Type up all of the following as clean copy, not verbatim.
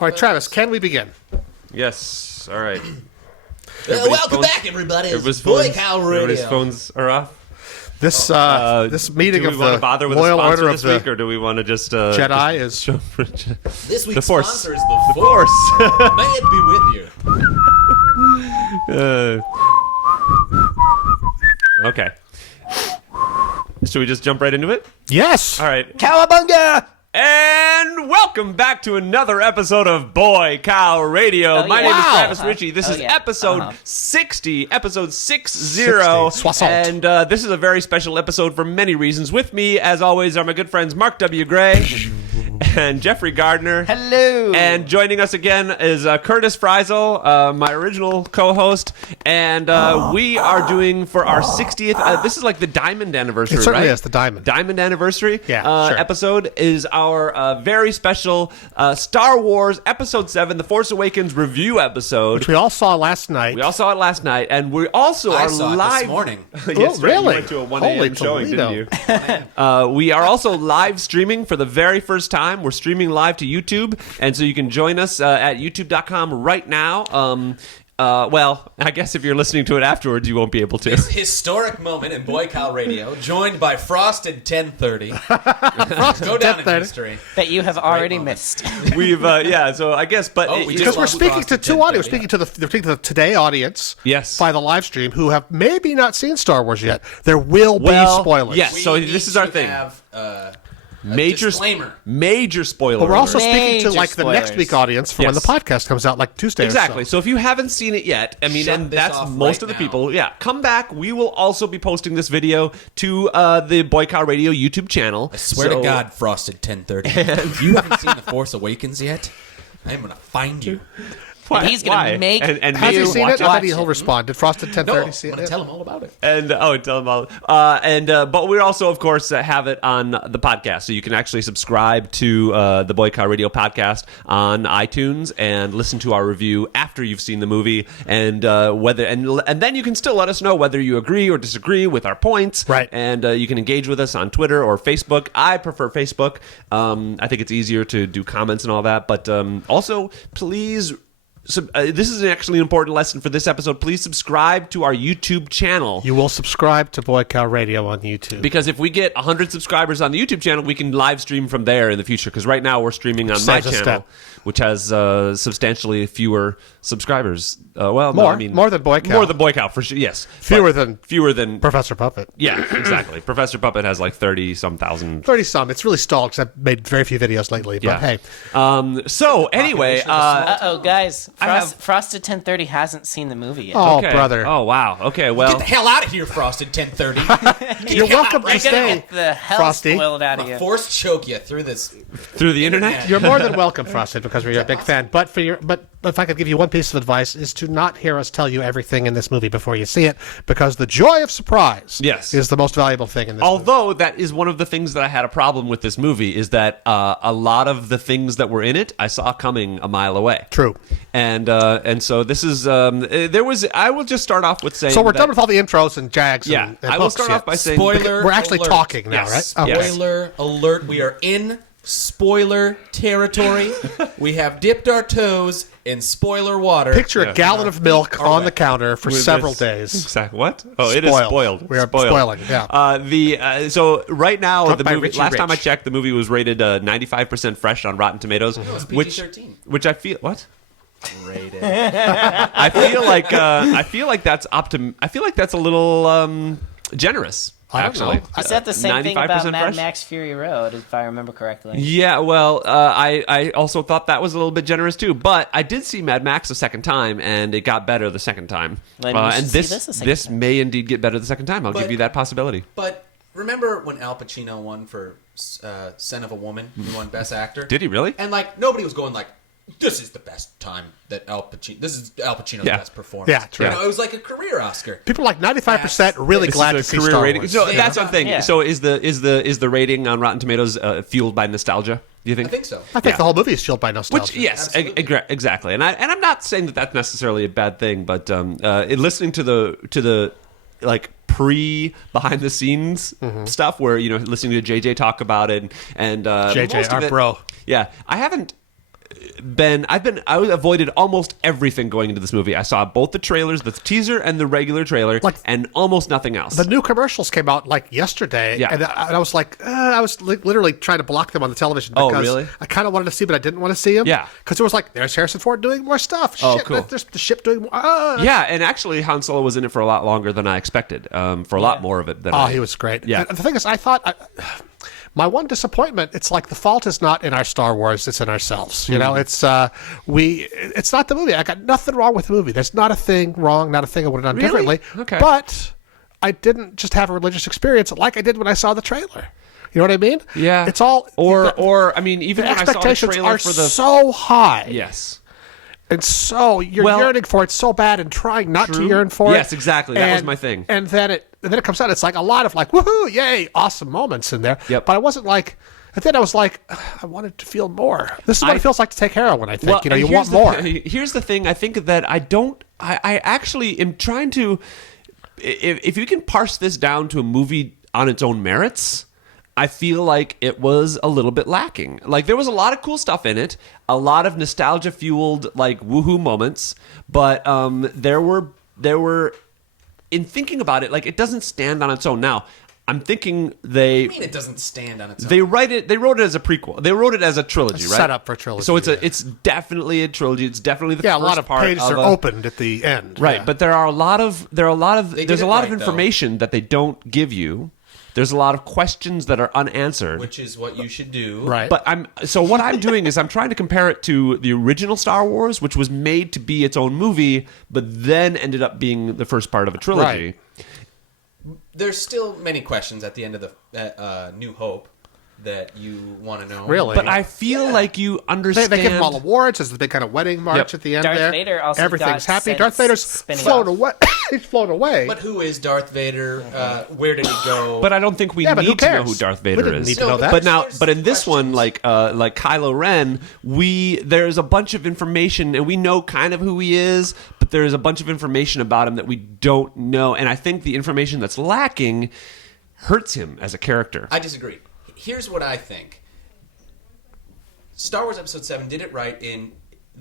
All right, Travis, can we begin? Yes. All right. Welcome back, everybody. It's Boy Cow Radio. Everybody's phones are off. This meeting of the bother with Loyal a sponsor Order this of the week, or do we want to just Jedi is... This week's The Force. sponsor is the Force. May it be with you. Okay. Should we just jump right into it? Yes! All right. Cowabunga! And welcome back to another episode of Boy Cow Radio. My name is Travis Ritchie. This is episode 60, episode 60. And this is a very special episode for many reasons. With me, as always, are my good friends Mark W. Gray and Jeffrey Gardner. Hello. And joining us again is Curtis Frisle, my original co-host. And we are doing for our 60th, this is like the Diamond anniversary, It certainly right? is, the Diamond. Diamond anniversary sure. episode is our very special Star Wars Episode 7, The Force Awakens review episode. Which we all saw last night. We all saw it last night, and we also I are saw it live this morning. Yes, really? You went to a 1 a.m. Holy showing, Toledo. didn't you? We are also live streaming for the very first time. We're streaming live to YouTube, and so you can join us at youtube.com right now. Well, I guess if you're listening to it afterwards, you won't be able to. This historic moment in Boy Cow Radio, joined by Frosted 1030. Go down in history. That you have already missed. We've, so I guess, but... Because we're speaking to two audience, we're speaking to the Today audience Yes. by the live stream who have maybe not seen Star Wars yet. There will be spoilers. Yes. So this is our thing. Major disclaimer. Major spoiler. But we're also alert. speaking to Major like the next spoilers. week audience for when the Yes. podcast comes out like Tuesday Exactly. or so. So if you haven't seen it yet, I mean, Shut and this that's off most right of the now. people. Yeah, come back. We will also be posting this video to the Boy Cow Radio YouTube channel. I swear to God, Frosted 1030. If you haven't seen The Force Awakens yet, I'm going to find you. And he's going to make and Has he you seen watch it? I bet it. he'll respond. Did Frosted No, 1030 I'm see going it? to tell him all about it. And tell them all. But we also, of course, have it on the podcast, so you can actually subscribe to the Boy Cow Radio podcast on iTunes and listen to our review after you've seen the movie, and then you can still let us know whether you agree or disagree with our points. Right. And you can engage with us on Twitter or Facebook. I prefer Facebook. I think it's easier to do comments and all that. But also, please. So, this is actually an important lesson for this episode. Please subscribe to our YouTube channel. You will subscribe to Boy Cow Radio on YouTube. Because if we get 100 subscribers on the YouTube channel, we can live stream from there in the future. Because right now we're streaming on my Saves a channel, step. which has substantially fewer subscribers. More than Boy Cow. More than Boy Cow, for sure, yes. Fewer Fewer than... Professor Puppet. Yeah, exactly. Professor Puppet has like 30-some thousand. 30-some. It's really stalled because I've made very few videos lately. But hey. So, anyway... Uh-oh, guys. I have- Frosted 1030 hasn't seen the movie yet. Oh, okay. brother. Oh, wow. Okay, well... Get the hell out of here, Frosted 1030. You're welcome to We're going to stay, get the hell Frosty. spoiled out of you. Force choke you through this. Through the internet? You're more than welcome, Frosted, because we're a big fan. But if I could give you one piece of advice, is to not hear us tell you everything in this movie before you see it, because the joy of surprise is the most valuable thing in this movie. Although that is one of the things that I had a problem with this movie, is that a lot of the things that were in it I saw coming a mile away. True. And so this is I will just start off with saying So we're done with all the intros and jags. Yeah, and I will hooks start yet. off by saying Spoiler We're actually alert. talking now, Yes. right? Oh, Yes. Spoiler alert. We are in spoiler territory. We have dipped our toes in spoiler water. Picture a gallon of milk on the counter for with several this- days. Exactly. What? Oh, it is spoiled. We are Spoiled. spoiling, yeah. So right now Drunk the by movie. Richie Last time I Rich. checked, the movie was rated 95% fresh on Rotten Tomatoes, it's which PG-13. I feel what. Rated. I feel like that's I feel like that's a little generous. I don't Actually, know. I said the same thing about 95% Mad fresh? Max Fury Road, if I remember correctly. Yeah, well, I also thought that was a little bit generous too. But I did see Mad Max a second time, and it got better the second time. Maybe we should and see this a second this time. may indeed get better the second time. I'll give you that possibility. But remember when Al Pacino won for Son of a Woman? He won Best Actor. Did he really? And like nobody was going like, this is the best time that Al Pacino. This is Al Pacino's Yeah. best performance. Yeah, true. You know, it was like a career Oscar. People like 95% really This glad is to a see career Star rating. Wars. So Yeah. that's one thing. Yeah. So is the rating on Rotten Tomatoes fueled by nostalgia? Do you think? I think so. I think Yeah. the whole movie is fueled by nostalgia. Which yes, Absolutely. exactly. And I'm not saying that that's necessarily a bad thing, but in listening to the like behind the scenes stuff where listening to JJ talk about it and JJ, most of our it, bro. Yeah, I haven't. I avoided almost everything going into this movie. I saw both the trailers, the teaser and the regular trailer, and almost nothing else. The new commercials came out like yesterday, and I was like, literally trying to block them on the television because really? I kind of wanted to see, but I didn't want to see them. Yeah, because it was like, there's Harrison Ford doing more stuff. Oh, Shit, cool. There's the ship doing more. Yeah, and actually, Han Solo was in it for a lot longer than I expected. For a lot more of it than he was great. Yeah, and the thing is, I thought. My one disappointment, it's like the fault is not in our Star Wars, it's in ourselves. You know, it's not the movie. I got nothing wrong with the movie. There's not a thing wrong, not a thing I would have done differently. Okay. But I didn't just have a religious experience like I did when I saw the trailer. You know what I mean? Yeah. It's all or I mean, even the when I saw the expectations trailer are for the so high. Yes. And so you're yearning for it so bad and trying not to yearn for it. Yes, exactly. That was my thing. And then it comes out. It's like a lot of like, woohoo, yay, awesome moments in there. Yep. But I wasn't like. And then I was like, I wanted to feel more. This is what it feels like to take heroin. I think you want more. Here's the thing. I think that I actually am trying to. If you can parse this down to a movie on its own merits, I feel like it was a little bit lacking. Like, there was a lot of cool stuff in it, a lot of nostalgia fueled like woohoo moments, but there were in thinking about it, like, it doesn't stand on its own. Now, I'm thinking What do you mean it doesn't stand on its own? They wrote it as a prequel. They wrote it as a trilogy, right? Set up for a trilogy. So it's definitely a trilogy. It's definitely the first a lot of part pages of are opened at the end. Right, Yeah. but there's a lot of though. information that they don't give you. There's a lot of questions that are unanswered. Which is what you should do. Right. But what I'm doing is I'm trying to compare it to the original Star Wars, which was made to be its own movie, but then ended up being the first part of a trilogy. Right. There's still many questions at the end of the New Hope that you want to know. Really? But I feel like you understand. They give them all awards. There's the big kind of wedding march at the end Darth there. Vader also Everything's got happy. sent Darth Vader's spinning flown off. away. He's flown away. But who is Darth Vader? Where did he go? But I don't think we but who need to know cares? who Darth We Vader didn't is. need to know that. But in this one, questions. like Kylo Ren, there's a bunch of information, and we know kind of who he is, but there's a bunch of information about him that we don't know, and I think the information that's lacking hurts him as a character. I disagree. Here's what I think. Star Wars Episode 7 did it right in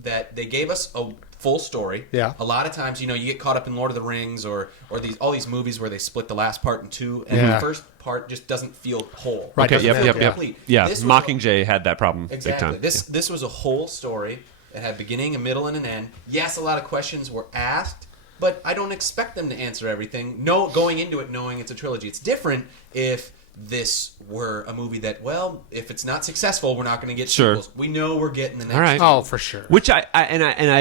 that they gave us a full story. Yeah. A lot of times, you get caught up in Lord of the Rings or all these movies where they split the last part in two, and the first part just doesn't feel whole. Right. It doesn't Yep. feel complete. Yeah, This was Mockingjay had that problem big Exactly. time. This was a whole story. It had beginning, a middle, and an end. Yes, a lot of questions were asked, but I don't expect them to answer everything. No, going into it knowing it's a trilogy. It's different if this were a movie that, well, if it's not successful, we're not going to get sequels. We know we're getting the next. All right. Oh, for sure. Which I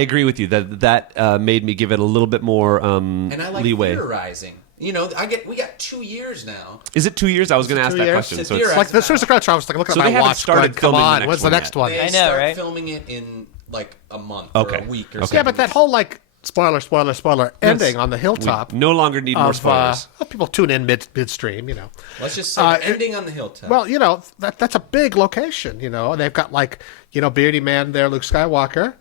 agree with you that made me give it a little bit more And I like leeway. theorizing. We got 2 years now. Is it 2 years? I was going to ask 2 that years? question. To So it's theorize. Like this was the crunch. I was like looking So at they my haven't watch. started Going, come filming the on, next when's the one next yet. one? They I know, start right? filming it in like a month Okay. or a week or Okay. something. Yeah, but that whole like spoiler ending on the hilltop. we no longer need more spoilers. People tune in midstream. Let's just say ending on the hilltop. Well, that's a big location. They've got like Beardy Man there, Luke Skywalker.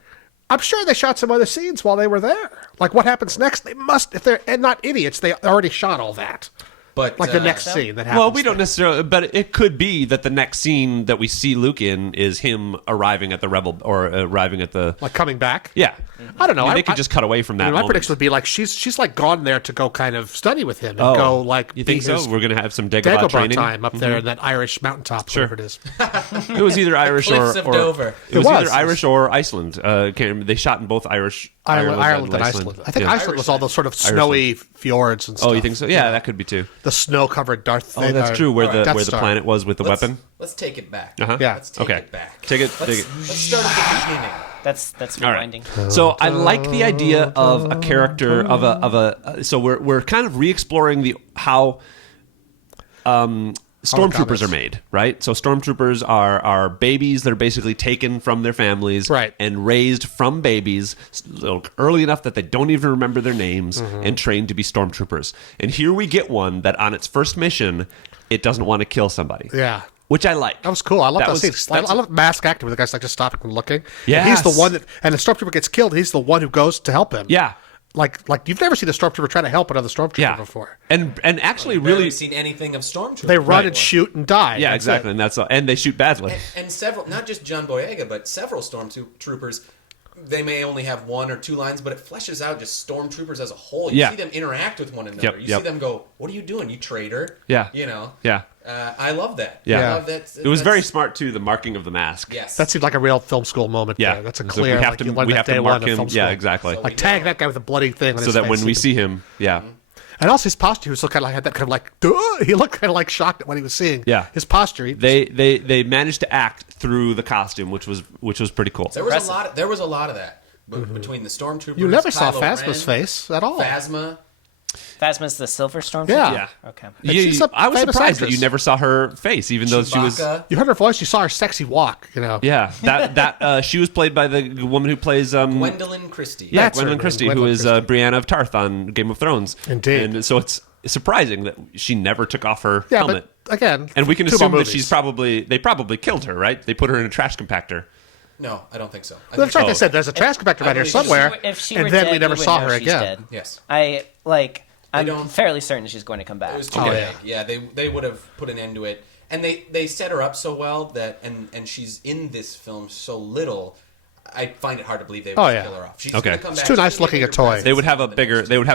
I'm sure they shot some other scenes while they were there. Like what happens next? They must, if they're not idiots, they already shot all that. but Like the next scene that happens. Well, we don't necessarily, but it could be that the next scene that we see Luke in is him arriving at the Rebel or arriving at the. like coming back. Yeah, I don't know. They could just cut away from that. My moment. prediction would be like she's like gone there to go kind of study with him and Oh, go like. You think be so? his We're gonna have some Dagobah Dagobah training time up there in that Irish mountaintop, whatever it is. It was either Irish Cliffs or of Dover. It was It either was. Irish or Iceland. Can't remember. They shot in both Ireland and Iceland. I think Yeah. Iceland was all those sort of snowy fjords and stuff. Oh, you think so? Yeah, that could be too. The snow-covered Darth Oh, Vader. that's true. Where Alright. the Death Star. planet was with the weapon. Let's take it back. Uh-huh. Yeah. Let's take Okay. it back. Take it. Let's start at the beginning. That's All right. rewinding. So I like the idea of a character of a. So we're kind of re-exploring how stormtroopers are made, right? So stormtroopers are babies that are basically taken from their families, Right. and raised from babies early enough that they don't even remember their names Mm-hmm. and trained to be stormtroopers. And here we get one that on its first mission, it doesn't want to kill somebody. Yeah. Which I like. That was cool. I love that scene. I that's- love mask acting where the guy's like just stopping and looking. Yes. And he's the one that, and the stormtrooper gets killed. He's the one who goes to help him. Yeah. like you've never seen a stormtrooper try to help another stormtrooper before. And actually, I've really never seen anything of stormtroopers. They run and shoot and die. Yeah, That's exactly, it. and that's all. And they shoot badly. And several, not just John Boyega, but several stormtroopers. They may only have 1 or 2 lines, but it fleshes out just stormtroopers as a whole. You see them interact with one another. You see them go, "What are you doing, you traitor?" Yeah. You know. Yeah. I love that. Yeah. I love that. It was very smart too. The marking of the mask. Yes. That seemed like a real film school moment. Yeah. There. That's a So clear. we have to mark him. Yeah, exactly. Like tag that guy with a bloody thing. On So his that face. when we see him, And also his posture, he was so kind of like had that kind of like, duh! He looked kind of like shocked at what he was seeing. Yeah. His posture. They managed to act through the costume, which was pretty cool. There was a lot of that between the stormtroopers. You never saw Kylo Phasma's Ren, face at all. Phasma's the silver stormtrooper? Yeah. Okay. She's a I was famous surprised that actress. you never saw her face, even though she was. Chewbacca. You heard her voice. You saw her sexy walk. You know. Yeah, that she was played by the woman who plays Gwendolyn Christie. Yeah, That's her Gwendolyn name, Christie, Gwendolyn who is Christie. Brienne of Tarth on Game of Thrones. Indeed. And so it's surprising that she never took off her Yeah, helmet. but again, And we can 2 more assume that movies. they probably killed her, right? They put her in a trash compactor. No, I don't think so. I That's think right. They said there's a trash compactor right here believe somewhere, If she and were then dead, we never we would saw know her she's again. dead. Yes. I'm don't- fairly certain she's going to come back. It was too Oh, vague. yeah. Yeah, they would have put an end to it, and they set her up so well that and she's in this film so little. I find it hard to believe they would kill her off. She's Okay. gonna come It's back. too She's nice gonna looking get a toy. presence They would have a in the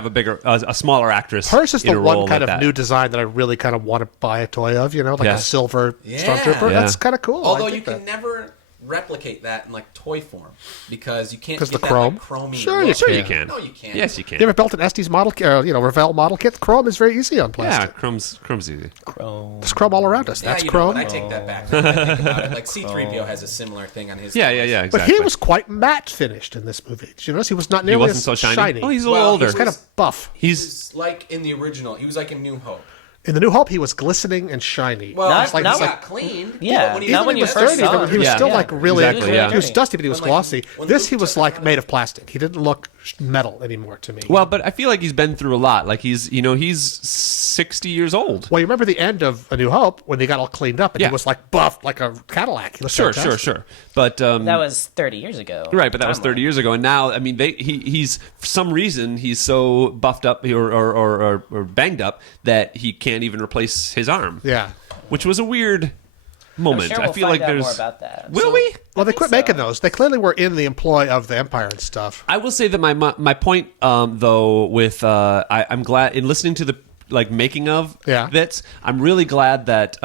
next bigger, a smaller actress. Hers is in the a one role kind like of that. new design that I really kind of want to buy a toy of. You know, like Yeah. a silver Yeah. stormtrooper. Yeah. That's kind of cool. Although I you think can that. never replicate that in like toy form because you can't 'Cause get the that, chrome? like, chromey Sure look. Sure you can. No, you can't. Yes, you can. You ever built an Estes model, Revell model kit? Chrome is very easy on Yeah, plastic. crumbs easy. There's chrome all around us. Yeah, That's you know chrome. what? I take that back. Now that I think about it. Like C-3PO has a similar thing on his. Yeah, toys. But exactly. he was quite matte finished in this movie. Did you notice he was not nearly wasn't as so shiny. Oh, he's a little Well, older. he He's kind of buff. He He's was like in the original. He was like in New Hope. In the New Hope, he was glistening and shiny. Well, Not- it's like not he got cleaned. Yeah, But not when he you was first dirty, saw but him. he was Yeah. still like really. Exactly, yeah. He was dusty, but he was When, like, glossy. when This Luke he was took like him made out. of plastic. He didn't look metal anymore to me. well, but I feel like he's been through a lot. Like he's 60 years old. Well, you remember the end of A New Hope when they got all cleaned up and Yeah. he was like buffed like a Cadillac. He looked Sure. fantastic. But That was 30 years ago. right, but that was 30 Timeline. years ago, and now I mean, he's for some reason he's so buffed up or banged up that he can't even replace his arm. Yeah. Which was a weird I'm moment. sure I we'll feel find like out there's. more about that. Will we? Well, they think quit so. making those. They clearly were in the employ of the Empire and stuff. I will say that my point though with I'm glad in listening to the making of Yeah. that I'm really glad that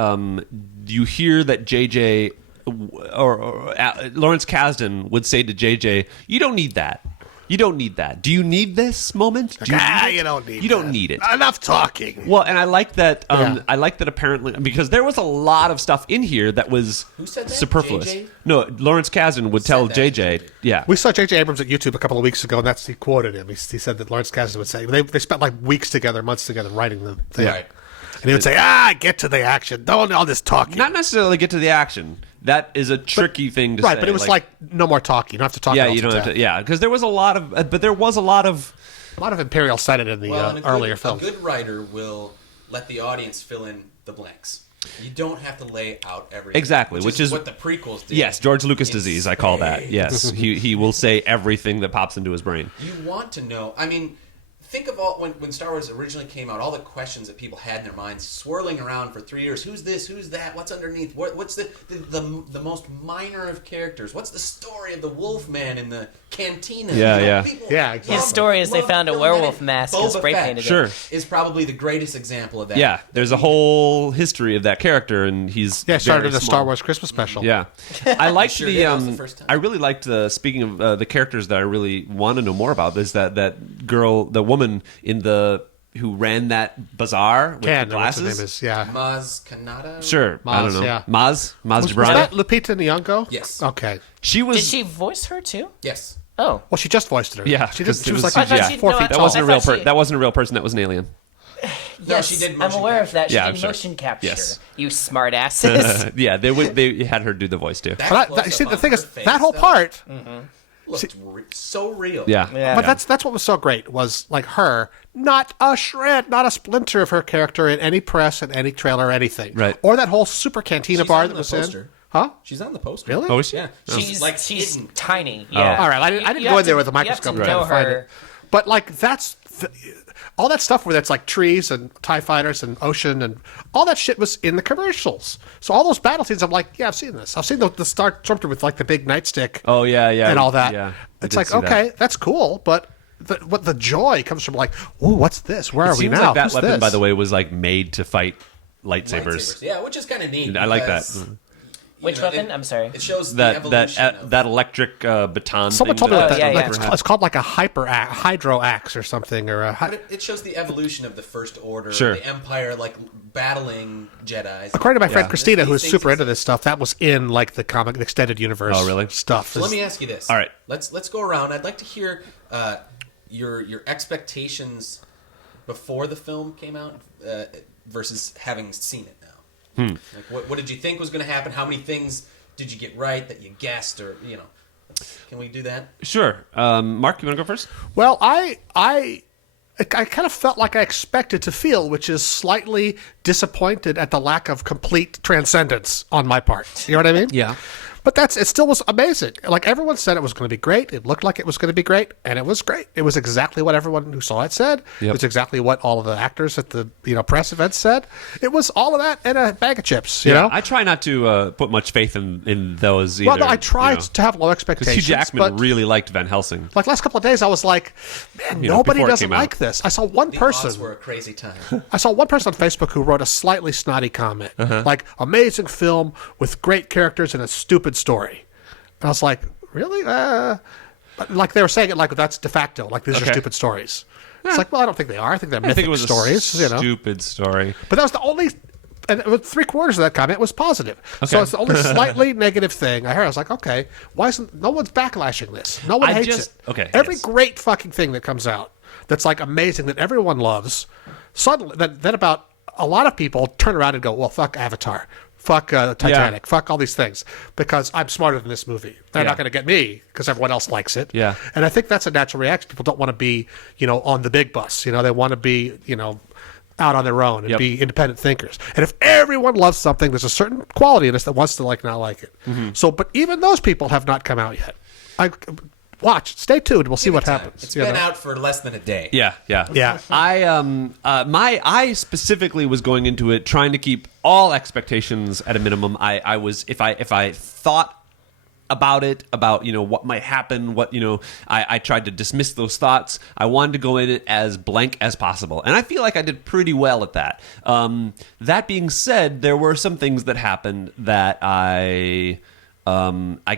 you hear that JJ or Lawrence Kasdan would say to JJ, you don't need that. You don't need that. Do you need this moment? Do you need it? You don't need You don't that. need it. Enough talking. Well, and I like that. Yeah. I like that apparently because there was a lot of stuff in here that was Who said that? superfluous. JJ? No, Lawrence Kasdan would tell that to JJ. JJ. Yeah, We saw J.J. Abrams at YouTube a couple of weeks ago, and he quoted him. He said that Lawrence Kasdan would say they spent like weeks together, months together writing the thing. Right. And he would say, get to the action. Don't all this talking. not necessarily get to the action. That is a tricky thing to say. Right, but it was like no more talking. You don't have to talk. yeah, about you don't have that. to. Yeah, because there was a lot of, but there was a lot of. A lot of Imperial Senate in the Well, and earlier a films. good writer will let the audience fill in the blanks. You don't have to lay out everything. Exactly, which is what the prequels did. Yes, George Lucas in disease. I call that. spades. Yes, he will say everything that pops into his brain. You want to know. I mean, think of all when Star Wars originally came out, all the questions that people had in their minds swirling around for 3 years. Who's this? Who's that? What's underneath? What's the most minor of characters? What's the story of the Wolfman in the cantina? Yeah, You know, yeah. people Yeah, exactly. His story is they love found a filling that werewolf in. mask and Boba spray Fett painted Sure. it. is probably the greatest example of that. Yeah, there's a whole history of that character, and he's Yeah, it started very in the small. Star Wars Christmas special. Yeah, I liked Sure the. did. That was the first time. I really liked the. Speaking of the characters that I really want to know more about, is that girl, the woman in the who ran that bazaar with Can, the or what's her glasses. name is, yeah. Maz Kanata. Sure, I don't Maz, know. yeah. Maz Was Gibrani. that Lupita Nyong'o? Yes. Okay. She was. Did she voice her too? Yes. Oh. Well, she just voiced her. Yeah, She, 'cause she it was was like CGI. 4 No, feet That tall. wasn't a real. I thought she- That wasn't a real person. That was an alien. No, Yes, she did I'm motion aware of capture. that. She Yeah, I'm did sure. motion capture. Yes. You smart asses. Yeah, they had her do the voice too. That But close-up see, the on thing her is, face, that whole though, part. looked so real. Yeah, Yeah. But that's what was so great was like her, not a shred, not a splinter of her character in any press, in any trailer, or anything. Right. Or that whole super cantina She's bar on that the was poster. in. Huh? She's on the poster. Really? Oh, is she? Yeah. She's like she's hidden. tiny. Yeah. All right, I didn't You go have in there to- with a microscope You to have try to to know find her. But like all that stuff where that's like trees and TIE fighters and ocean and all that shit was in the commercials. So all those battle scenes, I'm like, yeah, I've seen this. I've seen the Star Stormtrooper with like the big nightstick. Oh yeah, and all that. Yeah, it's like, okay, that's cool, but the joy comes from like, ooh, what's this? Where are we now? It seems like that Who's weapon, this? by the way, was like made to fight lightsabers. Yeah, which is kind of neat. I like that. Which weapon? I'm sorry. It shows the evolution that electric baton. Someone thing told me that yeah. it's called like a hydro axe or something, or it shows the evolution of the First Order, Sure. the Empire, like battling Jedis. According to my friend Christina, who's These super things into this stuff, that was in like the comic extended universe. Oh, really? Stuff. So let me ask you this. All right. Let's go around. I'd like to hear your expectations before the film came out versus having seen it now. Like, what did you think was going to happen? How many things did you get right that you guessed, or can we do that? Sure. Mark, you want to go first? Well, I kind of felt like I expected to feel, which is slightly disappointed at the lack of complete transcendence on my part. You know what I mean? Yeah. But it still was amazing. Like everyone said it was going to be great. It looked like it was going to be great, and it was great. It was exactly what everyone who saw it said. Yep. It was exactly what all of the actors at the press events said. It was all of that and a bag of chips. You know? I try not to put much faith in those either. Well, no, I tried to have low expectations. Hugh Jackman really liked Van Helsing. Like last couple of days, I was like, man, nobody before it doesn't came out. like this. I saw one The person. odds were a crazy time. I saw one person on Facebook who wrote a slightly snotty comment, like amazing film with great characters and a stupid story. And I was like, really? Like they were saying it like that's de facto, like these are stupid stories. It's like, well, I don't think they are. I think they're mythic I think it was stories. a stupid story. But that was the only, and 3/4 of that comment was positive. So it's the only slightly negative thing I heard. I was like, okay, why isn't no one's backlashing this? No one hates it. Okay, every yes. great fucking thing that comes out that's like amazing that everyone loves, suddenly then about a lot of people turn around and go, well, fuck Avatar. Fuck Titanic. Fuck all these things because I'm smarter than this movie. They're not going to get me because everyone else likes it. Yeah. And I think that's a natural reaction. People don't want to be, on the big bus. They want to be, out on their own and be independent thinkers. And if everyone loves something, there's a certain quality in us that wants to not like it. So, but even those people have not come out yet. Stay tuned. We'll see what happens. It's been out for less than a day. Yeah. I specifically was going into it trying to keep all expectations at a minimum. I was if I thought about what might happen, I tried to dismiss those thoughts. I wanted to go in it as blank as possible, and I feel like I did pretty well at that. That being said, there were some things that happened that I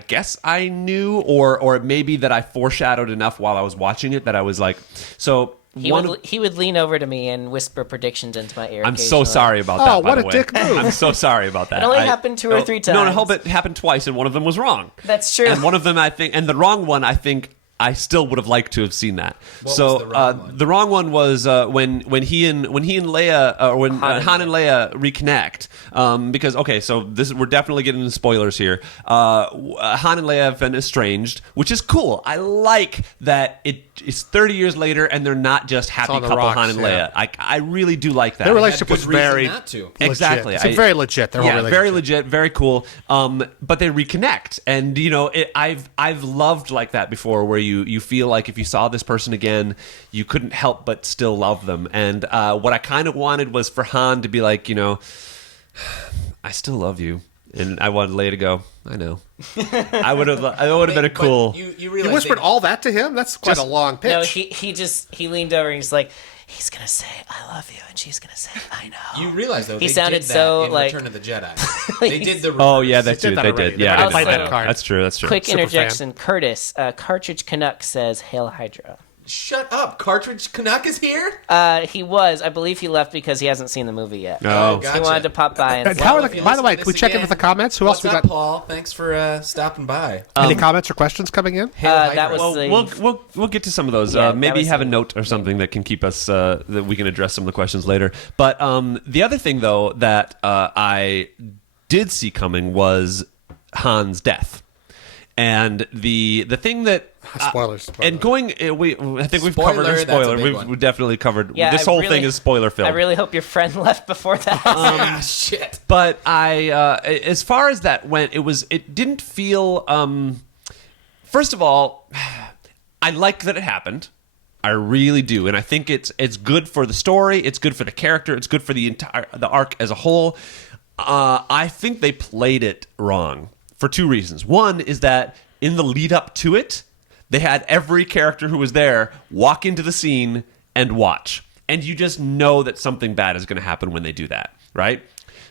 guess I knew, or maybe that I foreshadowed enough while I was watching it that I was like, so. He would lean over to me and whisper predictions into my ear. I'm so sorry about that. Oh, what by a the way. dick move! I'm so sorry about that. It only happened 2 or 3 times. No, but it happened twice, and one of them was wrong. That's true. And one of them, I think, and the wrong one, I think. I still would have liked to have seen that. What was the wrong one? The wrong one was when he and Leia, or when Han and Leia reconnect. Because so we're definitely getting into spoilers here. Han and Leia have been estranged, which is cool. I like that it's 30 years later and they're not just happy couple rocks, Han and Leia. I really do like that. Their relationship Had was good reason very not to. legit. Exactly. It's very legit. Their whole relationship. Very legit, very cool. But they reconnect, and I've loved like that before, where you feel like if you saw this person again, you couldn't help but still love them. And what I kind of wanted was for Han to be like, I still love you, and I wanted Leia to go, I know. I would have been a cool. You You whispered all that to him? That's quite a long pitch. No, he leaned over and he's like, he's going to say, I love you, and she's going to say, I know. You realize, though, He they sounded did that so, in like- Return of the Jedi. They did the reverse. Oh yeah, they did. that They already. did. They Yeah, already played that Also- card. That's true. Quick Super interjection. Curtis, Cartridge Canuck says, Hail Hydra. Shut up. Cartridge Canuck is here? He was. I believe he left because he hasn't seen the movie yet. Oh. Gotcha. He wanted to pop by and And say, how are Well, if you by the listen way, to can we this check in again, with the comments? Who else What's we up, got? Paul? Thanks for stopping by. Any comments or questions coming in? Hail that Hydra. was Well, we'll get to some of those. Yeah, that Maybe was have a the- note or something that can keep us that we can address some of the questions later. But the other thing, though, that I did see coming was Han's death, and the thing that. Spoilers. And going, I think we've Spoiler, covered a that's a spoiler. big one. We've definitely covered. Yeah, this I whole really- thing is spoiler film. I really hope your friend left before that. Shit. But as far as that went, it didn't feel. First of all, I like that it happened. I really do, and I think it's good for the story. It's good for the character. It's good for the arc as a whole. I think they played it wrong for two reasons. One is that in the lead up to it, they had every character who was there walk into the scene and watch, and you just know that something bad is going to happen when they do that, right?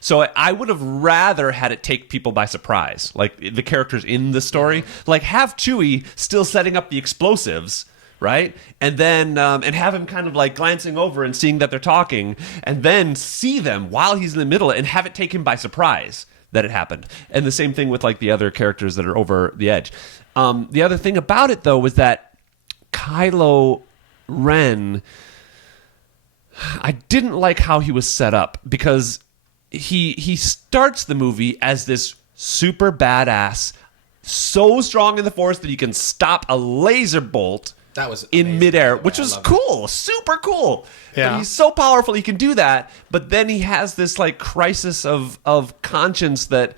So I would have rather had it take people by surprise, like the characters in the story, like have Chewie still setting up the explosives, right? And then and have him kind of like glancing over and seeing that they're talking, and then see them while he's in the middle and have it take him by surprise that it happened. And the same thing with like the other characters that are over the edge. The other thing about it though was that Kylo Ren, I didn't like how he was set up, because he starts the movie as this super badass, so strong in the Force that he can stop a laser bolt. That was in midair, which was cool, super cool. Yeah. But he's so powerful he can do that. But then he has this like crisis of conscience that.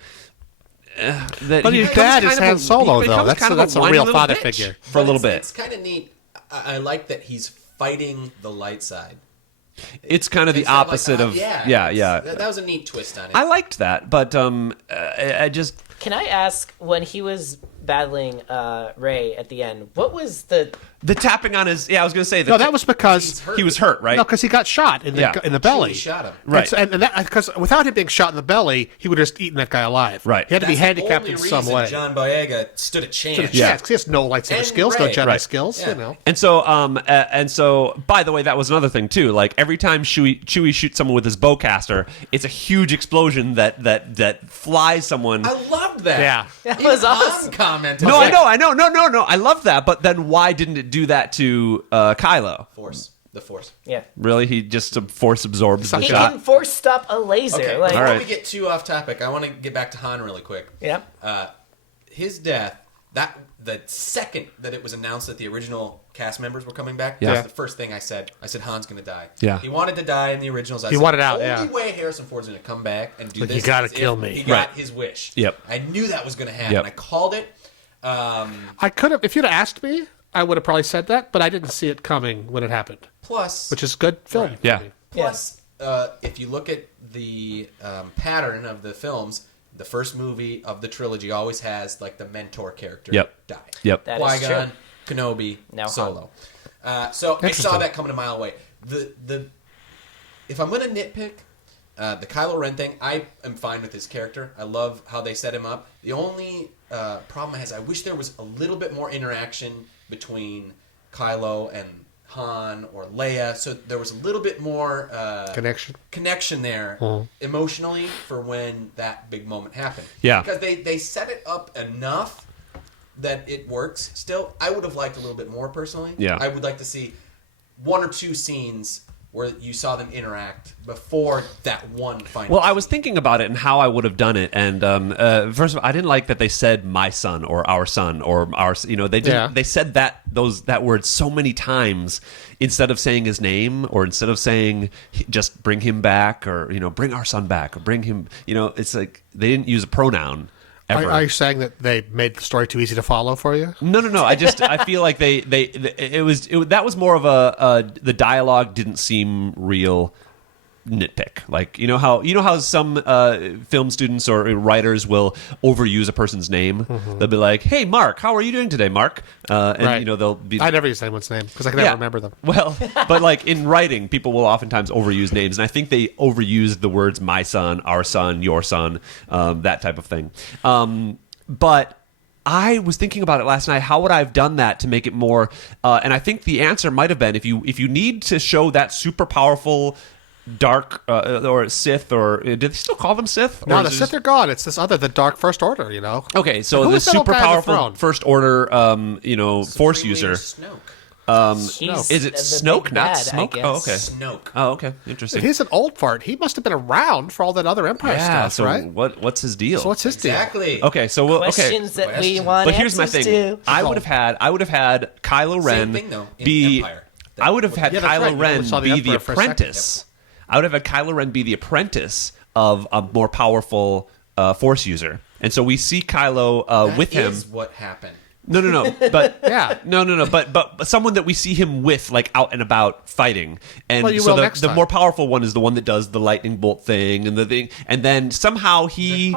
But his dad is Han Solo, though. That's a real father figure for a little bit. It's kind of neat. I like that he's fighting the light side. It's kind of the opposite of yeah. That was a neat twist on it. I liked that, but I just. Can I ask, when he was battling Rey at the end, what was the tapping on his? Yeah, I was going to say. No, that was because he was hurt, right? No, because he got shot in the belly. He shot him, right? And that, because without him being shot in the belly, he would have just eaten that guy alive. Right. He had to be handicapped in some way. John Boyega stood a chance. Because he has no lightsaber skills, no Jedi skills. Yeah. You know. And so, by the way, that was another thing too. Like every time Chewie shoots someone with his bowcaster, it's a huge explosion that flies someone. I loved that. Yeah, that was awesome. No, I know. No. I love that. But then why didn't it do that to Kylo? The Force. Yeah. Really? He just Force absorbs the he shot? can Force stop a laser. Okay, like, before we get too off topic, I want to get back to Han really quick. Yeah. His death, the second that it was announced that the original cast members were coming back, Yeah. that was the first thing I said. I said, Han's going to die. Yeah. He wanted to die in the originals. He wanted out, The only way Harrison Ford's going to come back and do Like, this you gotta is kill if me. he got his wish. Yep. I knew that was going to happen. Yep. I called it. I could have. If you'd have asked me, I would have probably said that, but I didn't see it coming when it happened. Plus, which is good film. Right. Yeah. Plus, if you look at the pattern of the films, the first movie of the trilogy always has like the mentor character die. Yep. That is Qui-Gon, true. Kenobi, Now Solo. So I saw that coming a mile away. If I'm going to nitpick the Kylo Ren thing, I am fine with his character. I love how they set him up. The only problem I have is I wish there was a little bit more interaction between Kylo and Han or Leia, so there was a little bit more connection there emotionally for when that big moment happened. Yeah. Because they set it up enough that it works still. I would have liked a little bit more personally. Yeah. I would like to see one or two scenes where you saw them interact before that one final. Well, I was thinking about it and how I would have done it, and first of all, I didn't like that they said "my son" or "our son" or "our." You know, they didn't. Yeah. They said that word so many times instead of saying his name, or instead of saying just "bring him back" or "bring our son back" or "bring him." It's like they didn't use a pronoun. Are you saying that they made the story too easy to follow for you? No. I feel like that was more of the dialogue didn't seem real nitpick. Like how some film students or writers will overuse a person's name. Mm-hmm. They'll be like, "Hey, Mark, how are you doing today, Mark?" And they'll be. I never use anyone's name because I can never remember them. Well, but like in writing, people will oftentimes overuse names, and I think they overused the words "my son," "our son," "your son," that type of thing. But I was thinking about it last night. How would I have done that to make it more? And I think the answer might have been if you need to show that super powerful dark or Sith, or do they still call them Sith? No, the Sith are gone. It's this other, the Dark First Order. Okay, so the super powerful First Order, Force user. Snoke. Is it Snoke, not Smoke? Oh, okay. Snoke. Oh, okay. Interesting. He's an old fart. He must have been around for all that other Empire stuff, so right? What's his deal? So what's his deal? Exactly. Okay, so questions that we want. But here's my answers thing. to. I would have had Kylo Ren Same thing, though, in be. Empire. I would have had Kylo Ren be the apprentice. Yep. I would have had Kylo Ren be the apprentice of a more powerful Force user, and so we see Kylo with him. That is what happened. No. But Yeah. no. But someone that we see him with, like out and about fighting, and Well, you so will the next time. more powerful one is the one that does the lightning bolt thing and the thing, and then somehow he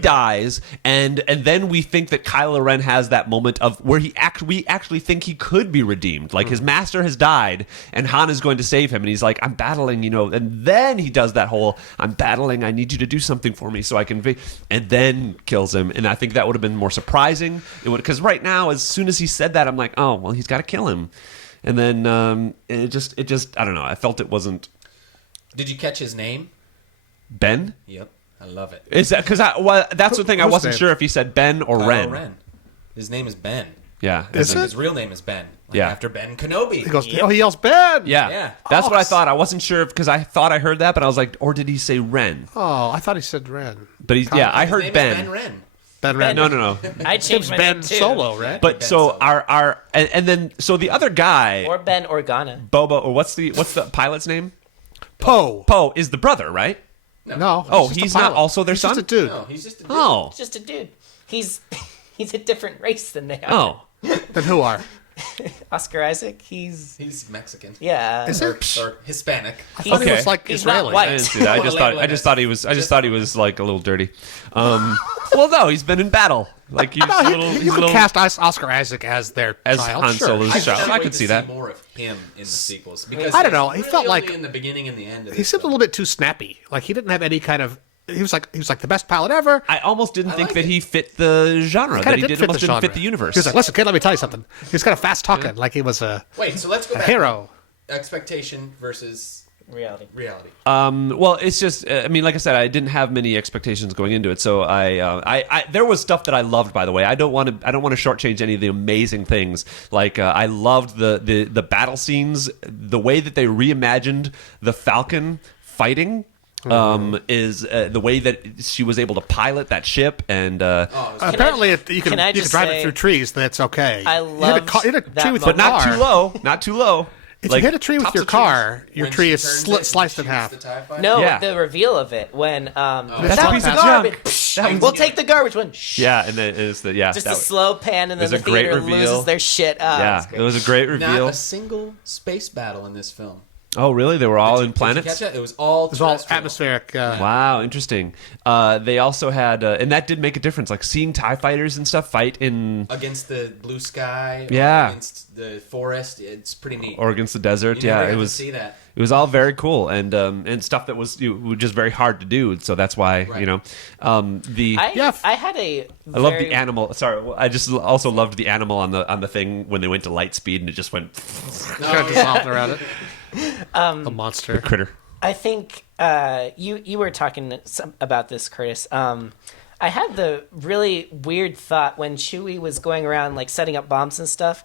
dies, and then we think that Kylo Ren has that moment of where we actually think he could be redeemed, like his master has died, and Han is going to save him, and he's like, I'm battling, and then he does that whole, I'm battling, I need you to do something for me so I can, and then kills him, and I think that would have been more surprising. It would, because right now, as soon as he said that, I'm like, oh, well, he's got to kill him. And then it just, I don't know. I felt it wasn't. Did you catch his name? Ben? Yep. I love it. Is that because that's the thing? I Whose wasn't name? sure if he said Ben or Kylo Ren. His name is Ben. Yeah. Is it? His real name is Ben. Like Yeah. After Ben Kenobi. He goes, oh, he yells, Ben! Yeah. Yeah. That's what I Oh, thought. I wasn't sure because I thought I heard that, but I was like, or did he say Ren? Oh, I thought he said Ren. But he's, yeah, I His heard name is Ben. Ben Ren. Ben Ren. No. I It's changed my Ben name too. Solo, right? But Ben so Solo. our and then so the other guy, Or Ben Organa. Boba, or what's the pilot's name? Poe. Poe is the brother, right? No. Oh, just a he's not pilot. also their He's son? just a dude. No, he's just a dude. Oh. He's just a dude. He's a different race than they are. Oh. Then who are? Oscar Isaac, he's He's Mexican. yeah. Is it? Or Hispanic. I thought he Okay. was like He's Israeli. not white. I didn't see that. I just thought he was like a little dirty. Well, no, he's been in battle. Like he's No, a little. you He's a could little cast Oscar Isaac as their as child. Han Sure. Solo's I child. can't I wait could to see that. more of him in the sequels because I don't know. he's He felt really like- only in the beginning and the end. Of He this seemed a film. little bit too snappy. Like he didn't have any kind of. He was like the best pilot ever. I almost didn't think like that it. he fit the genre. That Kind he of did fit almost the didn't genre. fit the universe. He was like, "Listen, kid, let me tell you something." He was kind of fast talking, like he was a Wait, so let's go back. hero. Expectation versus Reality. reality. Well, it's just. I mean, like I said, I didn't have many expectations going into it, so I there was stuff that I loved. By the way, I don't want to shortchange any of the amazing things. Like I loved the battle scenes, the way that they reimagined the Falcon fighting. Is the way that she was able to pilot that ship, and Apparently, you can can I you can just drive say- it through trees. That's okay. I You hit a loved hit a that tree with moment. your but car. not too low. If Like, you hit a tree with tops your of trees. car, your When tree she is turns it and sliced in shoots half. the TIE fighter? No, Yeah. the reveal of it when That's that a was piece of garbage. We'll take the garbage one. Shh. Yeah, and then it's the Just a slow pan, and then was the a great theater reveal. loses their shit. Oh, yeah, it's great. it was a great Not reveal. a single space battle in this film. Oh, really? They were all in Did you planets. catch that? It was all. It was all terrestrial. atmospheric. Wow, interesting. They also had, and that did make a difference. Like seeing TIE fighters and stuff fight in, Against the blue sky. Yeah. Or against the forest. It's pretty neat. or against the desert. You Yeah, never it get to was. see that. It was all very cool and stuff that was just very hard to do. So that's why Right. you know the. I had a. I love the animal. Sorry, I just also loved the animal on the thing when they went to light speed and it just went kind of dissolved around it. The monster. critter. I think you were talking about this, Curtis. I had the really weird thought when Chewie was going around like setting up bombs and stuff.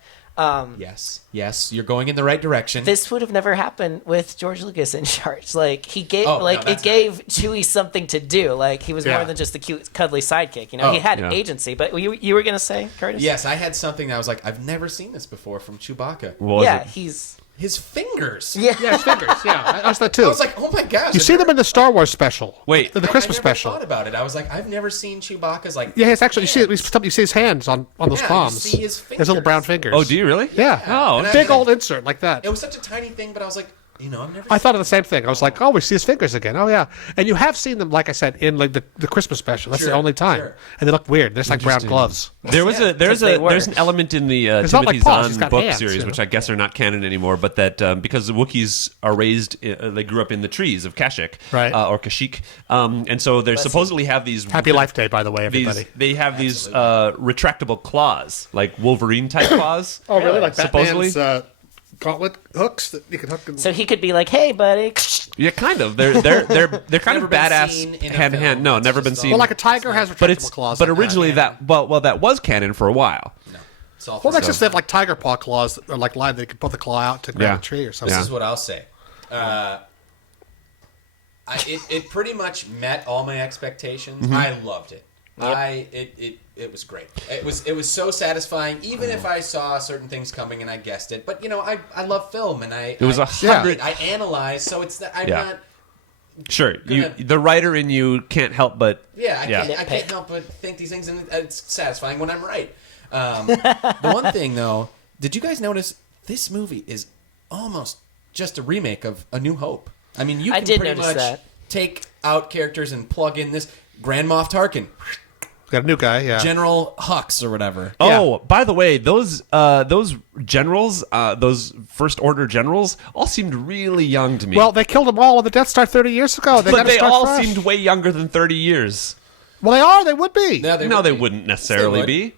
Yes, you're going in the right direction. This would have never happened with George Lucas in charge. Like he gave, Oh, no, it that's gave Chewie something to do. Like he was Yeah. more than just the cute, cuddly sidekick. You know, Oh, he had yeah. agency. But you were gonna say, Curtis? Yes, I had something that I was like, I've never seen this before from Chewbacca. What was Yeah, it? he's His fingers. yeah. Yeah, his fingers. Yeah, I was that I too. was like, oh my gosh. You see them in the Star Wars special. Wait. the I Christmas never special. thought about it. I was like, I've never seen Chewbacca's like. Yeah, it's actually you see his hands on those Yeah, you palms. see his little brown fingers. fingers. Oh, do you really? Yeah. Oh, And I- Big old insert like that. It was such a tiny thing, but I was like, I've never. I thought of the same thing. I was like, oh, we see his fingers again. Oh, yeah. And you have seen them, like I said, in like the Christmas special. That's the Sure, only time. sure. And they look weird. They're just like brown gloves. There was there's an element in the It's not Timothy like paws, he's Zahn got book hands, series, you know? which I guess are not canon anymore, but that because the Wookiees are raised, they grew up in the trees of Kashyyyk, Right. Or Kashyyyk, and so they supposedly have these Happy Life Day, by the way, everybody. They have these retractable claws, like Wolverine type claws. Oh, really? Like Supposedly? Batman's gauntlet hooks that you can hook in. So he could be like, "Hey, buddy." Yeah, kind of. They're kind Never of been badass seen in a hand in hand. film. No, It's never just been all- seen. well, like a tiger has retractable but it's claws. but like that. originally that that was canon for a while. No, it's all. Well, that's for- just they have like tiger paw claws that are like lined. They can pull the claw out to grab Yeah. a tree or something. This is what I'll say. It pretty much met all my expectations. Mm-hmm. I loved it. It was great. It was so satisfying, even if I saw certain things coming and I guessed it. But I love film and It was 100. I analyze, so it's that I'm Yeah. not. Sure, Gonna- the writer in you can't help but Yeah, I can't Nitpick. help but think these things, and it's satisfying when I'm right. The one thing, though, did you guys notice this movie is almost just a remake of A New Hope? I mean, you can pretty much take out characters and plug in this Grand Moff Tarkin. Got a new guy, yeah. General Hux or whatever. Oh, by the way, those generals, those First Order generals, all seemed really young to me. Well, they killed them all on the Death Star 30 years ago. But they all seemed way younger than 30 years. Well, they are. They would be. No, they wouldn't necessarily be.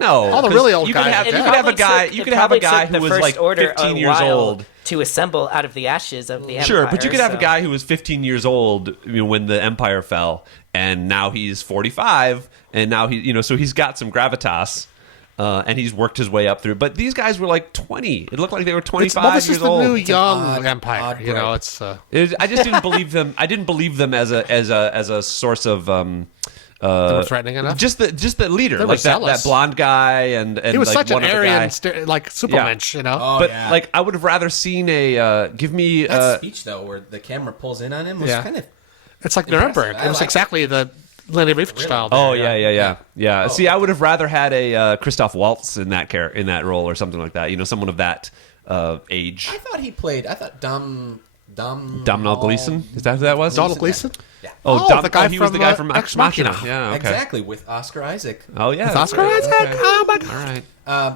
No, all the really old guys. You could have a guy. You could have a guy who was like 15 years old to assemble out of the ashes of the Empire. Sure, but you could have a guy who was 15 years old when the Empire fell, and now he's 45, and now so he's got some gravitas. And he's worked his way up through. But these guys were like 20. It looked like they were 25 years old. This is the new young Empire. It's. I just didn't believe them. I didn't believe them as a source of. They were threatening enough. Just the leader, like that blonde guy, and he was like such one an Aryan, like Supermensch, Oh, but like I would have rather seen a give me that speech though, where the camera pulls in on him was kind of. It's like Nuremberg. It was exactly the Lenny Riefenstahl style. There, oh yeah. See, I would have rather had a Christoph Waltz in that role or something like that. Someone of that age. I thought he played. Domhnall Gleeson? Is that who that was? Donald Gleeson? Yeah. He was the guy from Ex Machina. Machina. Yeah, okay. Exactly, with Oscar Isaac. Oh, yeah. With Oscar Isaac? Okay. Oh, my God. All right.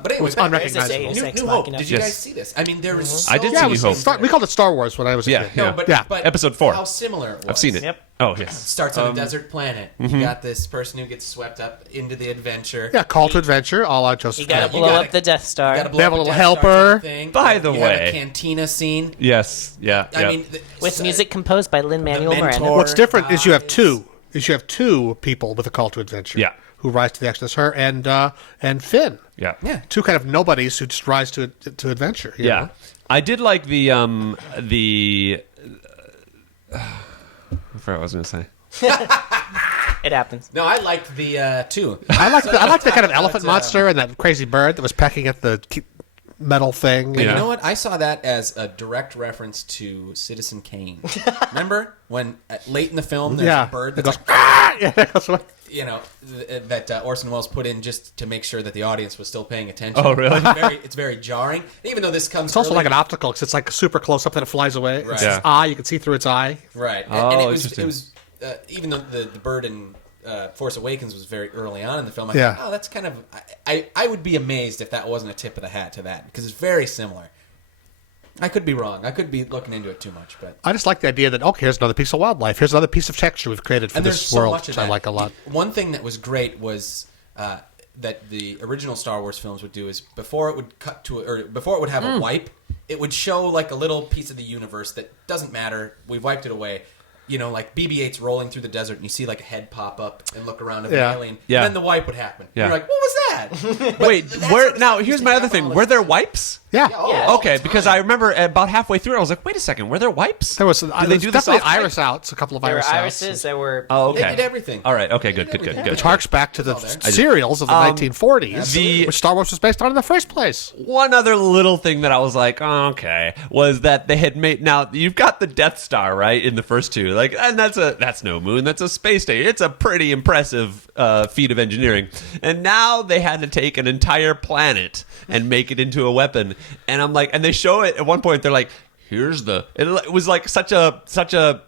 But anyway, unrecognizable. New Hope. Did you guys see this? I mean, there was so I did see New Hope. We called it Star Wars when I was a kid. No, but Episode 4. How similar it was. I've seen it. Yep. Oh, yes. It starts on a desert planet. You got this person who gets swept up into the adventure. Yeah, Call to Adventure, a la Joseph. You gotta blow up the Death Star. They have a little helper. By the you way. have a cantina scene. Yes. Yeah. I mean, with music composed by Lin-Manuel Miranda. What's different is you have two people with a call to adventure. Yeah. Who rise to the action. That's her and Finn. Yeah. Two kind of nobodies who just rise to adventure. You know? I did like the I forgot what I was going to say. It happens. No, I liked the two. I like the kind of elephant monster and that crazy bird that was pecking at the metal thing. You know what? I saw that as a direct reference to Citizen Kane. Remember when late in the film there's a bird that goes, that goes away. That Orson Welles put in just to make sure that the audience was still paying attention. Oh, really? It's very jarring. Even though this comes, it's also like an optical because it's like super close up that it flies away. Right. It's its eye, you can see through its eye. Right. And it was even though the bird in Force Awakens was very early on in the film. I thought, oh, that's kind of. I would be amazed if that wasn't a tip of the hat to that because it's very similar. I could be wrong. I could be looking into it too much, but I just like the idea that here's another piece of wildlife. Here's another piece of texture we've created for this world, which I like a lot. One thing that was great was that the original Star Wars films would do is before it would cut to or before it would have a wipe, it would show like a little piece of the universe that doesn't matter. We've wiped it away. Like BB-8's rolling through the desert, and you see like a head pop up and look around at the alien. Yeah. And then the wipe would happen. Yeah. You're like, what was that? Wait, now here's my other thing. Were there wipes? Yeah. Okay, because I remember about halfway through, I was like, wait a second, were there wipes? There was. Did they do the definitely soft iris outs. A couple of There were iris outs. irises. There were. Oh, okay. They did everything. All right. Okay. Good. Which harks back to the serials of the 1940s, which Star Wars was based on in the first place. One other little thing that I was like, oh, okay, was that they had made. Now you've got the Death Star, right, in the first two, like, and that's no moon, that's a space station. It's a pretty impressive feat of engineering, and now they had to take an entire planet and make it into a weapon. And I'm like, and they show it at one point. They're like, here's the. It was like such a.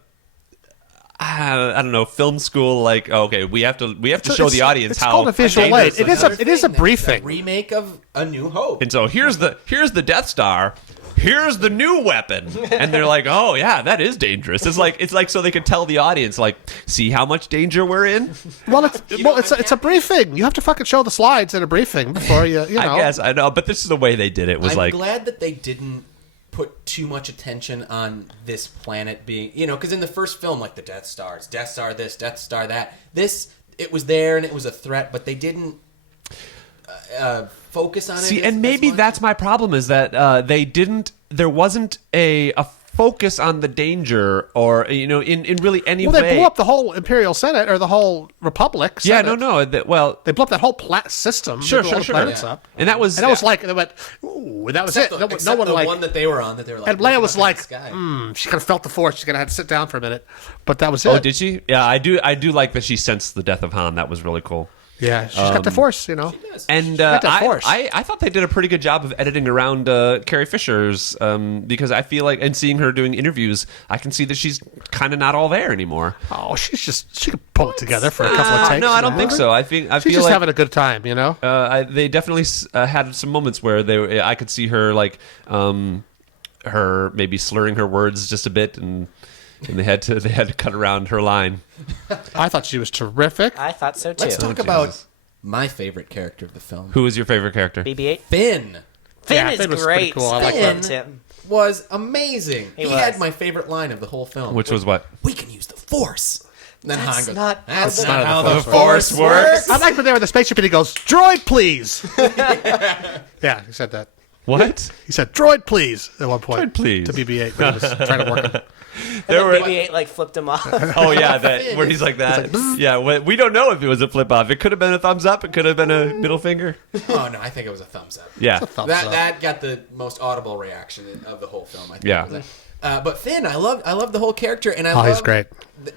I don't know, film school. Like, okay, we have to show the audience it's how. It's called a visual aid. It is a briefing. A remake of A New Hope. And so here's the Death Star. Here's the new weapon, and they're like, "Oh yeah, that is dangerous." It's like so they could tell the audience, like, "See how much danger we're in." Well, it's a briefing. You have to fucking show the slides in a briefing before you know. I guess I know, but this is the way they did it. Was I'm glad that they didn't put too much attention on this planet being, because in the first film, like the Death Star this, Death Star that. This, it was there and it was a threat, but they didn't focus on it. See, and maybe that's my problem is that they didn't. There wasn't a focus on the danger, or in really any way. Well, they blew up the whole Imperial Senate or the whole Republic. Senate. Yeah, no. They blew up that whole system. Sure. Planets up. And that was like they went, ooh, and that was it. No one like one that they were on that they were like. And Leia was like, she kind of felt the force. She's gonna have to sit down for a minute, but that was it. Oh, did she? Yeah, I do like that she sensed the death of Han. That was really cool. Yeah, she's got the Force, She does. And I thought they did a pretty good job of editing around Carrie Fisher's because I feel like, and seeing her doing interviews, I can see that she's kind of not all there anymore. Oh, she could pull it together for a couple of takes. No, I don't think so. I she's feel just like having a good time, you know? they definitely had some moments where I could see her like her maybe slurring her words just a bit, and they had to cut around her line. I thought she was terrific. I thought so too. Let's talk about my favorite character of the film. Who is your favorite character? BB-8. Finn. Finn Yeah, is Finn was great. pretty cool. I like Finn that. Was amazing. He was. had my favorite line of the whole film. Which was what? We can use the Force. And then Han That's goes, not That's how not the how the Force works. I like when they were in the spaceship and he goes, "Droid, please." Yeah, he said that. What? He said, "Droid, please," at one point. Droid, please. To BB-8 when he was trying to work him. There were. BB-8 like flipped him off. Oh yeah, that where he's like that. Yeah, we don't know if it was a flip off. It could have been a thumbs up. It could have been a middle finger. Oh, no, I think it was a thumbs up. Yeah. Thumbs up. That got the most audible reaction of the whole film, I think. Yeah. But Finn, I love the whole character. And he's great.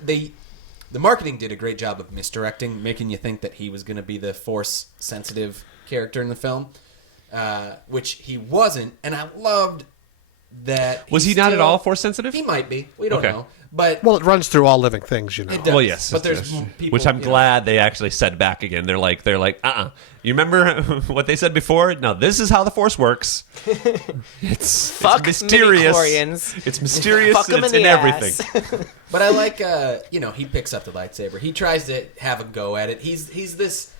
The marketing did a great job of misdirecting, making you think that he was going to be the Force-sensitive character in the film, which he wasn't. And I loved that. Was he not at all Force sensitive? He might be. We don't Okay. know. But Well, it runs through all living things, you know. it does. Well, yes, But there's yes. people, Which I'm you know, glad they actually said back again. They're like, You remember what they said before? No, this is how the Force works. It's Fuck mysterious. midichlorians. It's mysterious. Fuck 'em It's in in the everything. ass. But I like, he picks up the lightsaber. He tries to have a go at it. He's this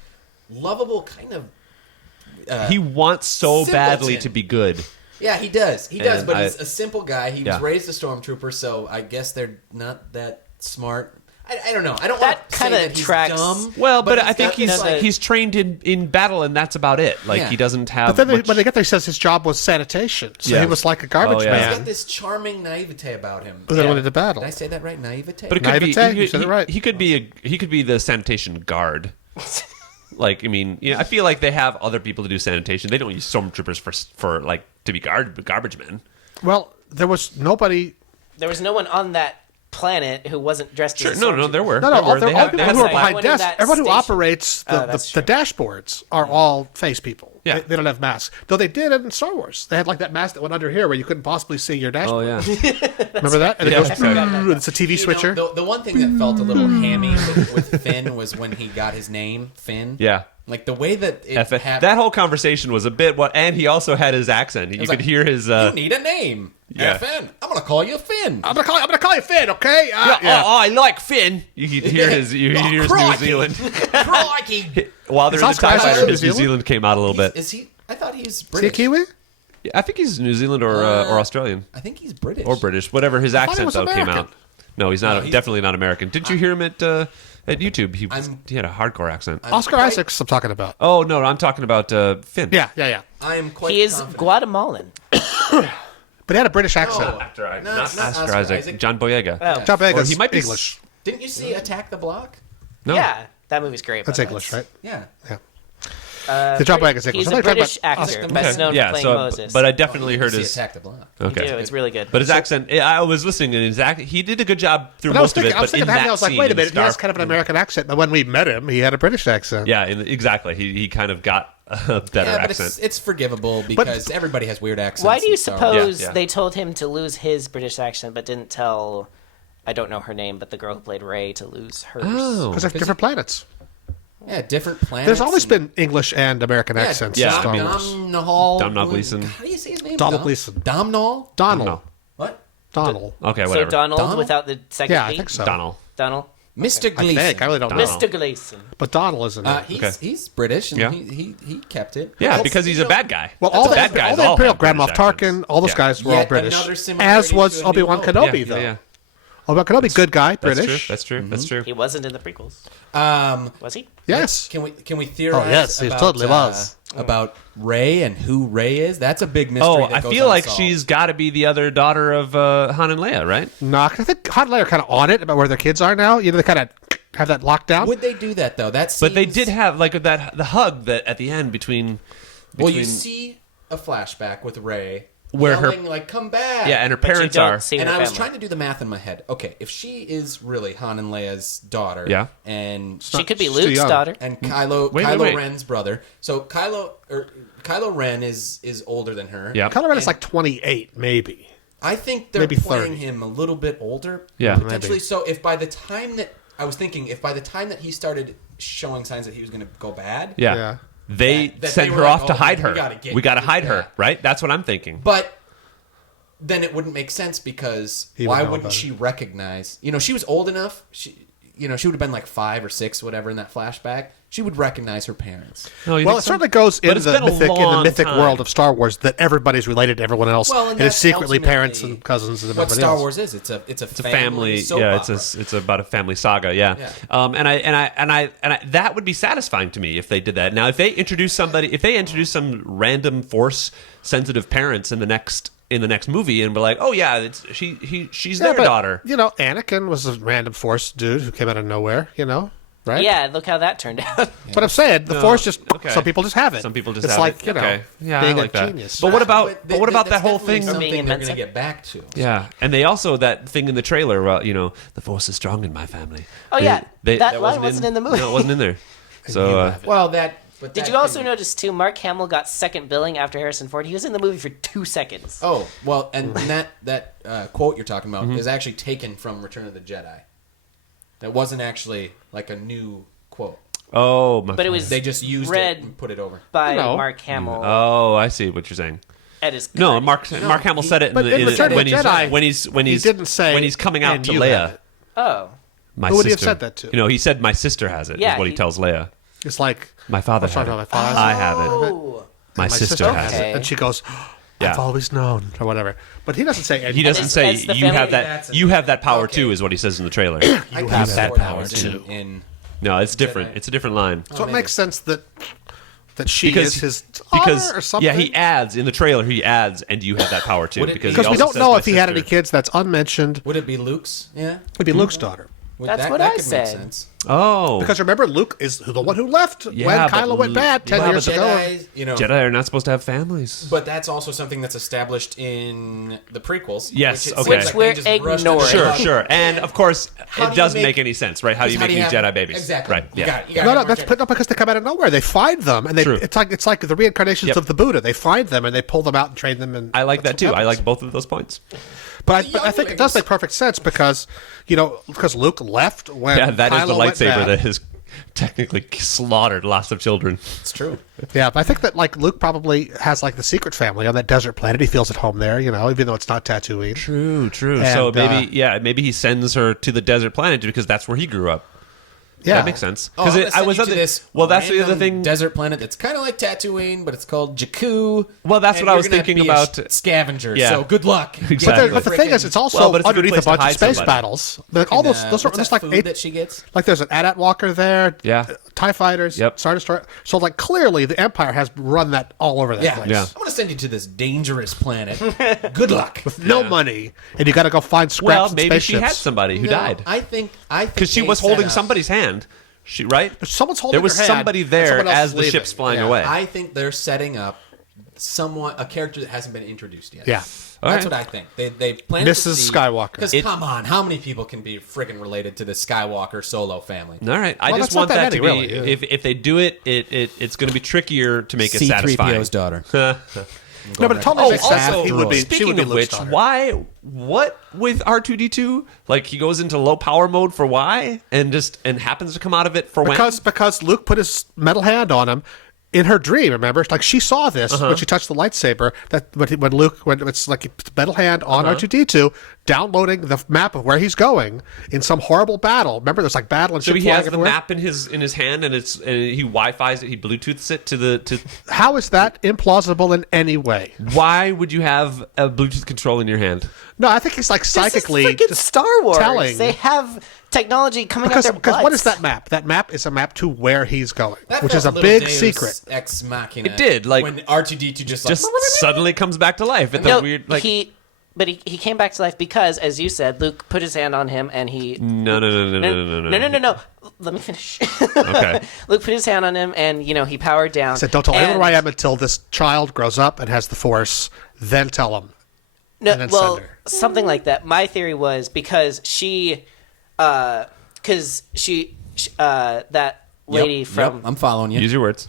lovable kind of. He wants so badly Simpleton. to be good. Yeah, he does. He does, And but he's a simple guy. He was Yeah. raised a stormtrooper, so I guess they're not that smart. I don't know. I don't That want to say kinda that he's tracks- dumb. Well, but I he's think got this, like- he's trained in battle, and that's about it. Like Yeah. he doesn't have. But then much- when they get there, he says his job was sanitation. So Yeah. he was like a garbage Oh, yeah. He's man. got this charming naivete about him. But then went into battle. Did I say that right? Naivete? But it could be. Naivete, you said it right. He could be the sanitation guard. Like, I mean, I feel like they have other people to do sanitation. They don't use stormtroopers for like to be garbage men. Well, there was nobody. There was no one on that planet who wasn't dressed Sure, as a no, there were. No, There all were. the They have- people they who are have- behind Everyone in desks, that everyone who station. operates that's the dashboards are all face people. Yeah. They don't have masks. Though they did in Star Wars. They had like that mask that went under here where you couldn't possibly see your Oh dashboard. yeah. Remember that? And Yeah, it goes, I forgot about that. it's a TV switcher. The one thing that felt a little hammy with Finn was when he got his name, Finn. Yeah. Like the way that it F- happened. that whole conversation was a bit and he also had his accent. You could like, hear his. You need a name. Yeah. Finn. I'm gonna call you Finn. I'm gonna call you Finn, okay? Oh, I like Finn. You could hear his. You hear his New crikey. Zealand. Crikey. While they're Is in the Oscar TIE Isaac fighter, from his New New Zealand? Zealand came out a little bit. Is he? I thought he's Is he a British. Kiwi? Yeah, I think he's New Zealand or Australian I think he's British. or British, whatever his thought he accent was though came American. out. No, he's not. he's- Definitely not American. Didn't you hear him at YouTube? He had a hardcore accent. Oscar quite- Isaacs, I'm talking about. Oh no, I'm talking about Finn. Yeah. I am quite He is confident. Guatemalan. But he had a British accent. No. Actor, No, not it's not Oscar Oscar Isaac. Isaac. John Boyega. Oh. John Boyega's Or he might be English. Didn't you see Attack the Block? No. Yeah, that movie's great. That's by the way. English, right? Yeah. Yeah. The John Boyega's English. He's I a thought you were British talking about actor, Oscar. best known for Yeah. playing So, Moses. but I definitely heard See his. Attack the Block. Okay. You do, it's really good. But his accent, I was listening, and his he did a good job through But I was most of thinking, it. I was But in thinking of having, that I was like, scene wait a in the minute, he has Star- kind of an American accent, but when we met him, he had a British accent. Yeah, exactly. He kind of got a better Yeah, but accent. it's forgivable because everybody has weird accents. Why do you in Star Wars. suppose Yeah, yeah. they told him to lose his British accent, but didn't tell, I don't know her name, but the girl who played Rey to lose hers? Oh. Because they're different planets. Yeah, different planets. There's always and- been English and American accents yeah, in I Star mean- Wars. Domhnall Gleeson. How do you say his name? Donald Gleeson. Domhnall? Donald. No. What? Donald. Okay, So whatever. Donald, Donald? without the second Yeah, I D? think so. Donald. Donald? Mr. I Gleeson. think. I really don't know. Donald. Mr. Gleason. But Donald isn't it. He's British, and Yeah. he kept it. Yeah, That's- because he's you a know, bad guy. Well, all the, bad guys all the all Imperial have Grand Moff British Tarkin, accents. all those Yeah. guys were all Yet British. another similarity As was to A New Obi-Wan Hope. Kenobi, Yeah, though. yeah. Obi-Wan Kenobi, good guy, That's British. true. That's true. That's true. He wasn't in the prequels. Was he? Yes. Can we theorize? Oh, yes, he about, totally was. About Rey and who Rey is. That's a big mystery. Oh, that I goes feel like unsolved. she's got to be the other daughter of Han and Leia, right? No, 'cause I think Han and Leia are kind of on it about where their kids are now. You know, they kind of have that locked down. Would they do that though? That seems... But they did have like the hug that at the end between. Well, you see a flashback with Rey where yelling, like, come back. Yeah, and her But you parents don't are. see her And I was family. trying to do the math in my head. Okay, if she is really Han and Leia's daughter, Yeah. and She could be She's too Luke's young. daughter. and Kylo Wait. Ren's brother. So Kylo Ren is older than her. Yeah. Kylo Ren is like 28, maybe. I think they're Maybe playing 30. him a little bit older. Yeah. Potentially. Maybe. So if by the time that he started showing signs that he was going to go bad, Yeah. Yeah. They That send they her were off like, to "Oh, hide we her. gotta get We got to with hide her, that." right? That's what I'm thinking. but then it wouldn't make sense because He would why know wouldn't about she recognize? She was old enough. She would have been like 5 or 6, whatever, in that flashback. She would recognize her parents. No, you Well, think it so? certainly goes But in it's the been a mythic long world time. of Star Wars that everybody's related to everyone else, Well, and and that's it's secretly ultimately parents and cousins and What everybody Star else. Wars is? It's a It's a family. soap Yeah, opera. it's about a family saga. Yeah. And I that would be satisfying to me if they did that. Now, if they introduce some random Force sensitive parents in the next movie, and we're like, oh yeah, she's their but, daughter. Anakin was a random Force dude who came out of nowhere. Right? Yeah, look how that turned out. But I'm saying the Force just okay. some people just have it. Some people just it's have like, it. Okay. Yeah, being I like a that. genius. But what about that that's whole definitely thing? Something Being they're going to invincible? get back to. Yeah, and they also that thing in the trailer. Well, the Force is strong in my family. Oh, yeah. That line wasn't in the movie. No, it wasn't in there. So Well, that. But Did that you also thing- notice, too, Mark Hamill got second billing after Harrison Ford? He was in the movie for 2 seconds. Oh well, and that quote you're talking Mm-hmm. about is actually taken from Return of the Jedi. That wasn't actually like a new quote. oh, my But it was They just used read it and put it over. by No. Mark Hamill Oh, I see what you're saying. at his No, cut. Mark Hamill said it in But in Return of when the Jedi, he's he didn't say, when he's coming out "And to you have Leia. it." Oh. My Who would he have sister. said that to? He said my sister has it. Yeah, is what he tells Leia. It's like My father I'm sorry, had it. my father. I have it. Oh. My sister has has it. it, and she goes, Yeah. "I've always known," or whatever. But he doesn't say. He doesn't As- say as the you have family- that. You have that power Okay. too, is what he says in the trailer. I have could've that sworn power, was too. In No, it's different. Jedi. It's a different line. So it maybe. makes sense that she Because is his because daughter or something. yeah, he adds in the trailer. He adds, and you have that power too. Would it be- Because he because we also don't says know my if he had any sister. kids. That's unmentioned. would it be Luke's? Yeah. It'd be Luke's daughter. That's that, what that I could said. Make sense. Oh, Because remember, Luke is the one who left Yeah, when but Kylo went bad 10 yeah, years but ago. Jedi, Jedi are not supposed to have families. But that's also something that's established in the prequels. Yes, which it okay. seems Which they we're just rushed ignoring. it Sure, out. sure, and of course, How it do you doesn't make- make any sense, right? How do you make new have- Jedi babies? Exactly. Right? You Yeah. got it. You got No, it. no, that's no, because they come out of nowhere. They find them, and True. it's like the reincarnations Yep. of the Buddha. They find them and they pull them out and train them. And I like that that's too. what I happens. like both of those points. But I think it does younglings. make perfect sense because because Luke left when Yeah, that is Kylo the went lightsaber bad. that has technically slaughtered lots of children. It's true. Yeah, but I think that Luke probably has the secret family on that desert planet. He feels at home there, even though it's not Tatooine. True. And, So maybe he sends her to the desert planet because that's where he grew up. Yeah, That makes sense. Oh, I'm Because gonna send you to this well, that's the other random thing. Desert planet that's kind of like Tatooine, but it's called Jakku. Well, that's and what I you're was gonna thinking be a about. Scavenger. Yeah. So good luck. Exactly. But the thing is, it's also Well, but it's a good underneath a place to bunch of hide space somebody. battles. All those are what's just that like food eight. that she gets. There's an AT-AT Walker there. Yeah. TIE fighters. Yep. Star Destroyer. So clearly the Empire has run that all over that Yeah. place. Yeah. I'm going to send you to this dangerous planet. Good luck. No money, and you got to go find scraps Well, and maybe spaceships. she had somebody who No, died I think because she they was set holding up- somebody's hand. Right? Someone's holding There was her hand, somebody and there someone else as is the leaving. ship's flying Yeah. away. I think they're setting up a character that hasn't been introduced yet. Yeah. That's Alright. what I think. They plan Mrs. Skywalker. Because come on, how many people can be friggin' related to the Skywalker solo family? All right. I Well, just that's not want that that to be. many, really, yeah. If they do it, it's going to be trickier to make it satisfying. C-3PO's daughter. No, but it totally Oh, makes sense. also, He would be. She speaking would be of Luke's which, daughter. what with R2D2? Like he goes into low power mode for why, and happens to come out of it for when? Because Luke put his metal hand on him in her dream. Remember, she saw this when she touched the lightsaber. That when it's like metal hand on R2D2, downloading the map of where he's going in some horrible battle. Remember, there's battle and So shit he has flying the everywhere. map in his hand, and he Wi-Fi's it. He Bluetooths it to. How is that implausible in any way? Why would you have a Bluetooth control in your hand? No, I think he's psychically This is freaking just Star Wars. telling. They have technology coming out Because their butts. what is that map? That map is a map to where he's going, That which felt is a little big Deus secret. Ex Machina. It did, like- when R2D2 just Just suddenly comes back to life at the No, weird he But he came back to life because, as you said, Luke put his hand on him and he... No. Let me finish. Okay. Luke put his hand on him and, he powered down. He said, don't tell anyone where I am until this child grows up and has the Force. Then tell him. No, and then well, send her. something like that. My theory was because that lady from... Yep, I'm following you. Use your words.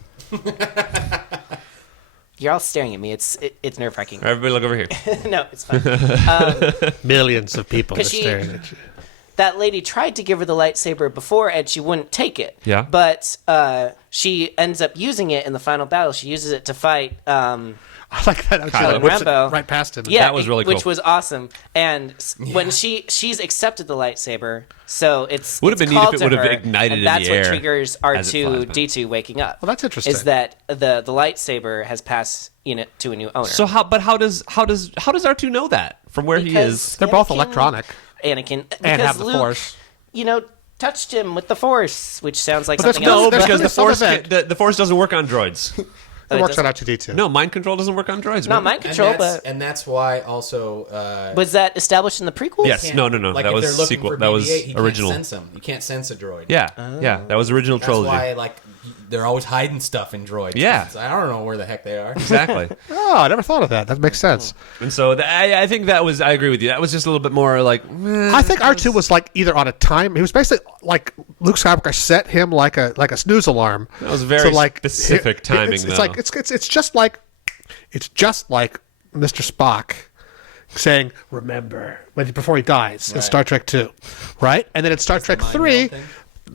You're all staring at me. It's nerve-wracking. Everybody look over here. No, it's fine. Millions of people are 'Cause staring at you. That lady tried to give her the lightsaber before, and she wouldn't take it. Yeah. But she ends up using it in the final battle. She uses it to fight... I like that. She Kylo whips it Rambo. right past him. Yeah, That was really cool. Which was awesome. And when she's accepted the lightsaber, so it's Would have been neat called if it to would have her, ignited and in the that's air what triggers as it flies by. R2-D2 waking up. Well, that's interesting. Is that the lightsaber has passed to a new owner? So how does R2 know that from where he Because is? They're both Anakin- electronic Anakin and because have the Luke, Force. touched him with the Force, which sounds like But there's something no- else. there's Because gonna the be some Force event. the Force doesn't work on droids. It works on doesn't- R2-D2. No, mind control doesn't work on droids. Not remember? mind control, and that's why also... was that established in the prequels? Yes. No. Like That if was they're looking sequel. for That was BB-8, he original. Can't sense them. You can't sense a droid. Yeah. That was original That's trilogy. why they're always hiding stuff in droids. Yeah. I don't know where the heck they are. Exactly. Oh, I never thought of that. That makes sense. And so I think that was. I agree with you. That was just a little bit more like. I think R2 was like either on a time. He was basically like Luke Skywalker set him like a snooze alarm. That was very to, like, specific timing, It's though. like it's just like Mr. Spock saying "remember" before he dies in Right. Star Trek 2, right? And then in Star Trek mind 3, meld thing.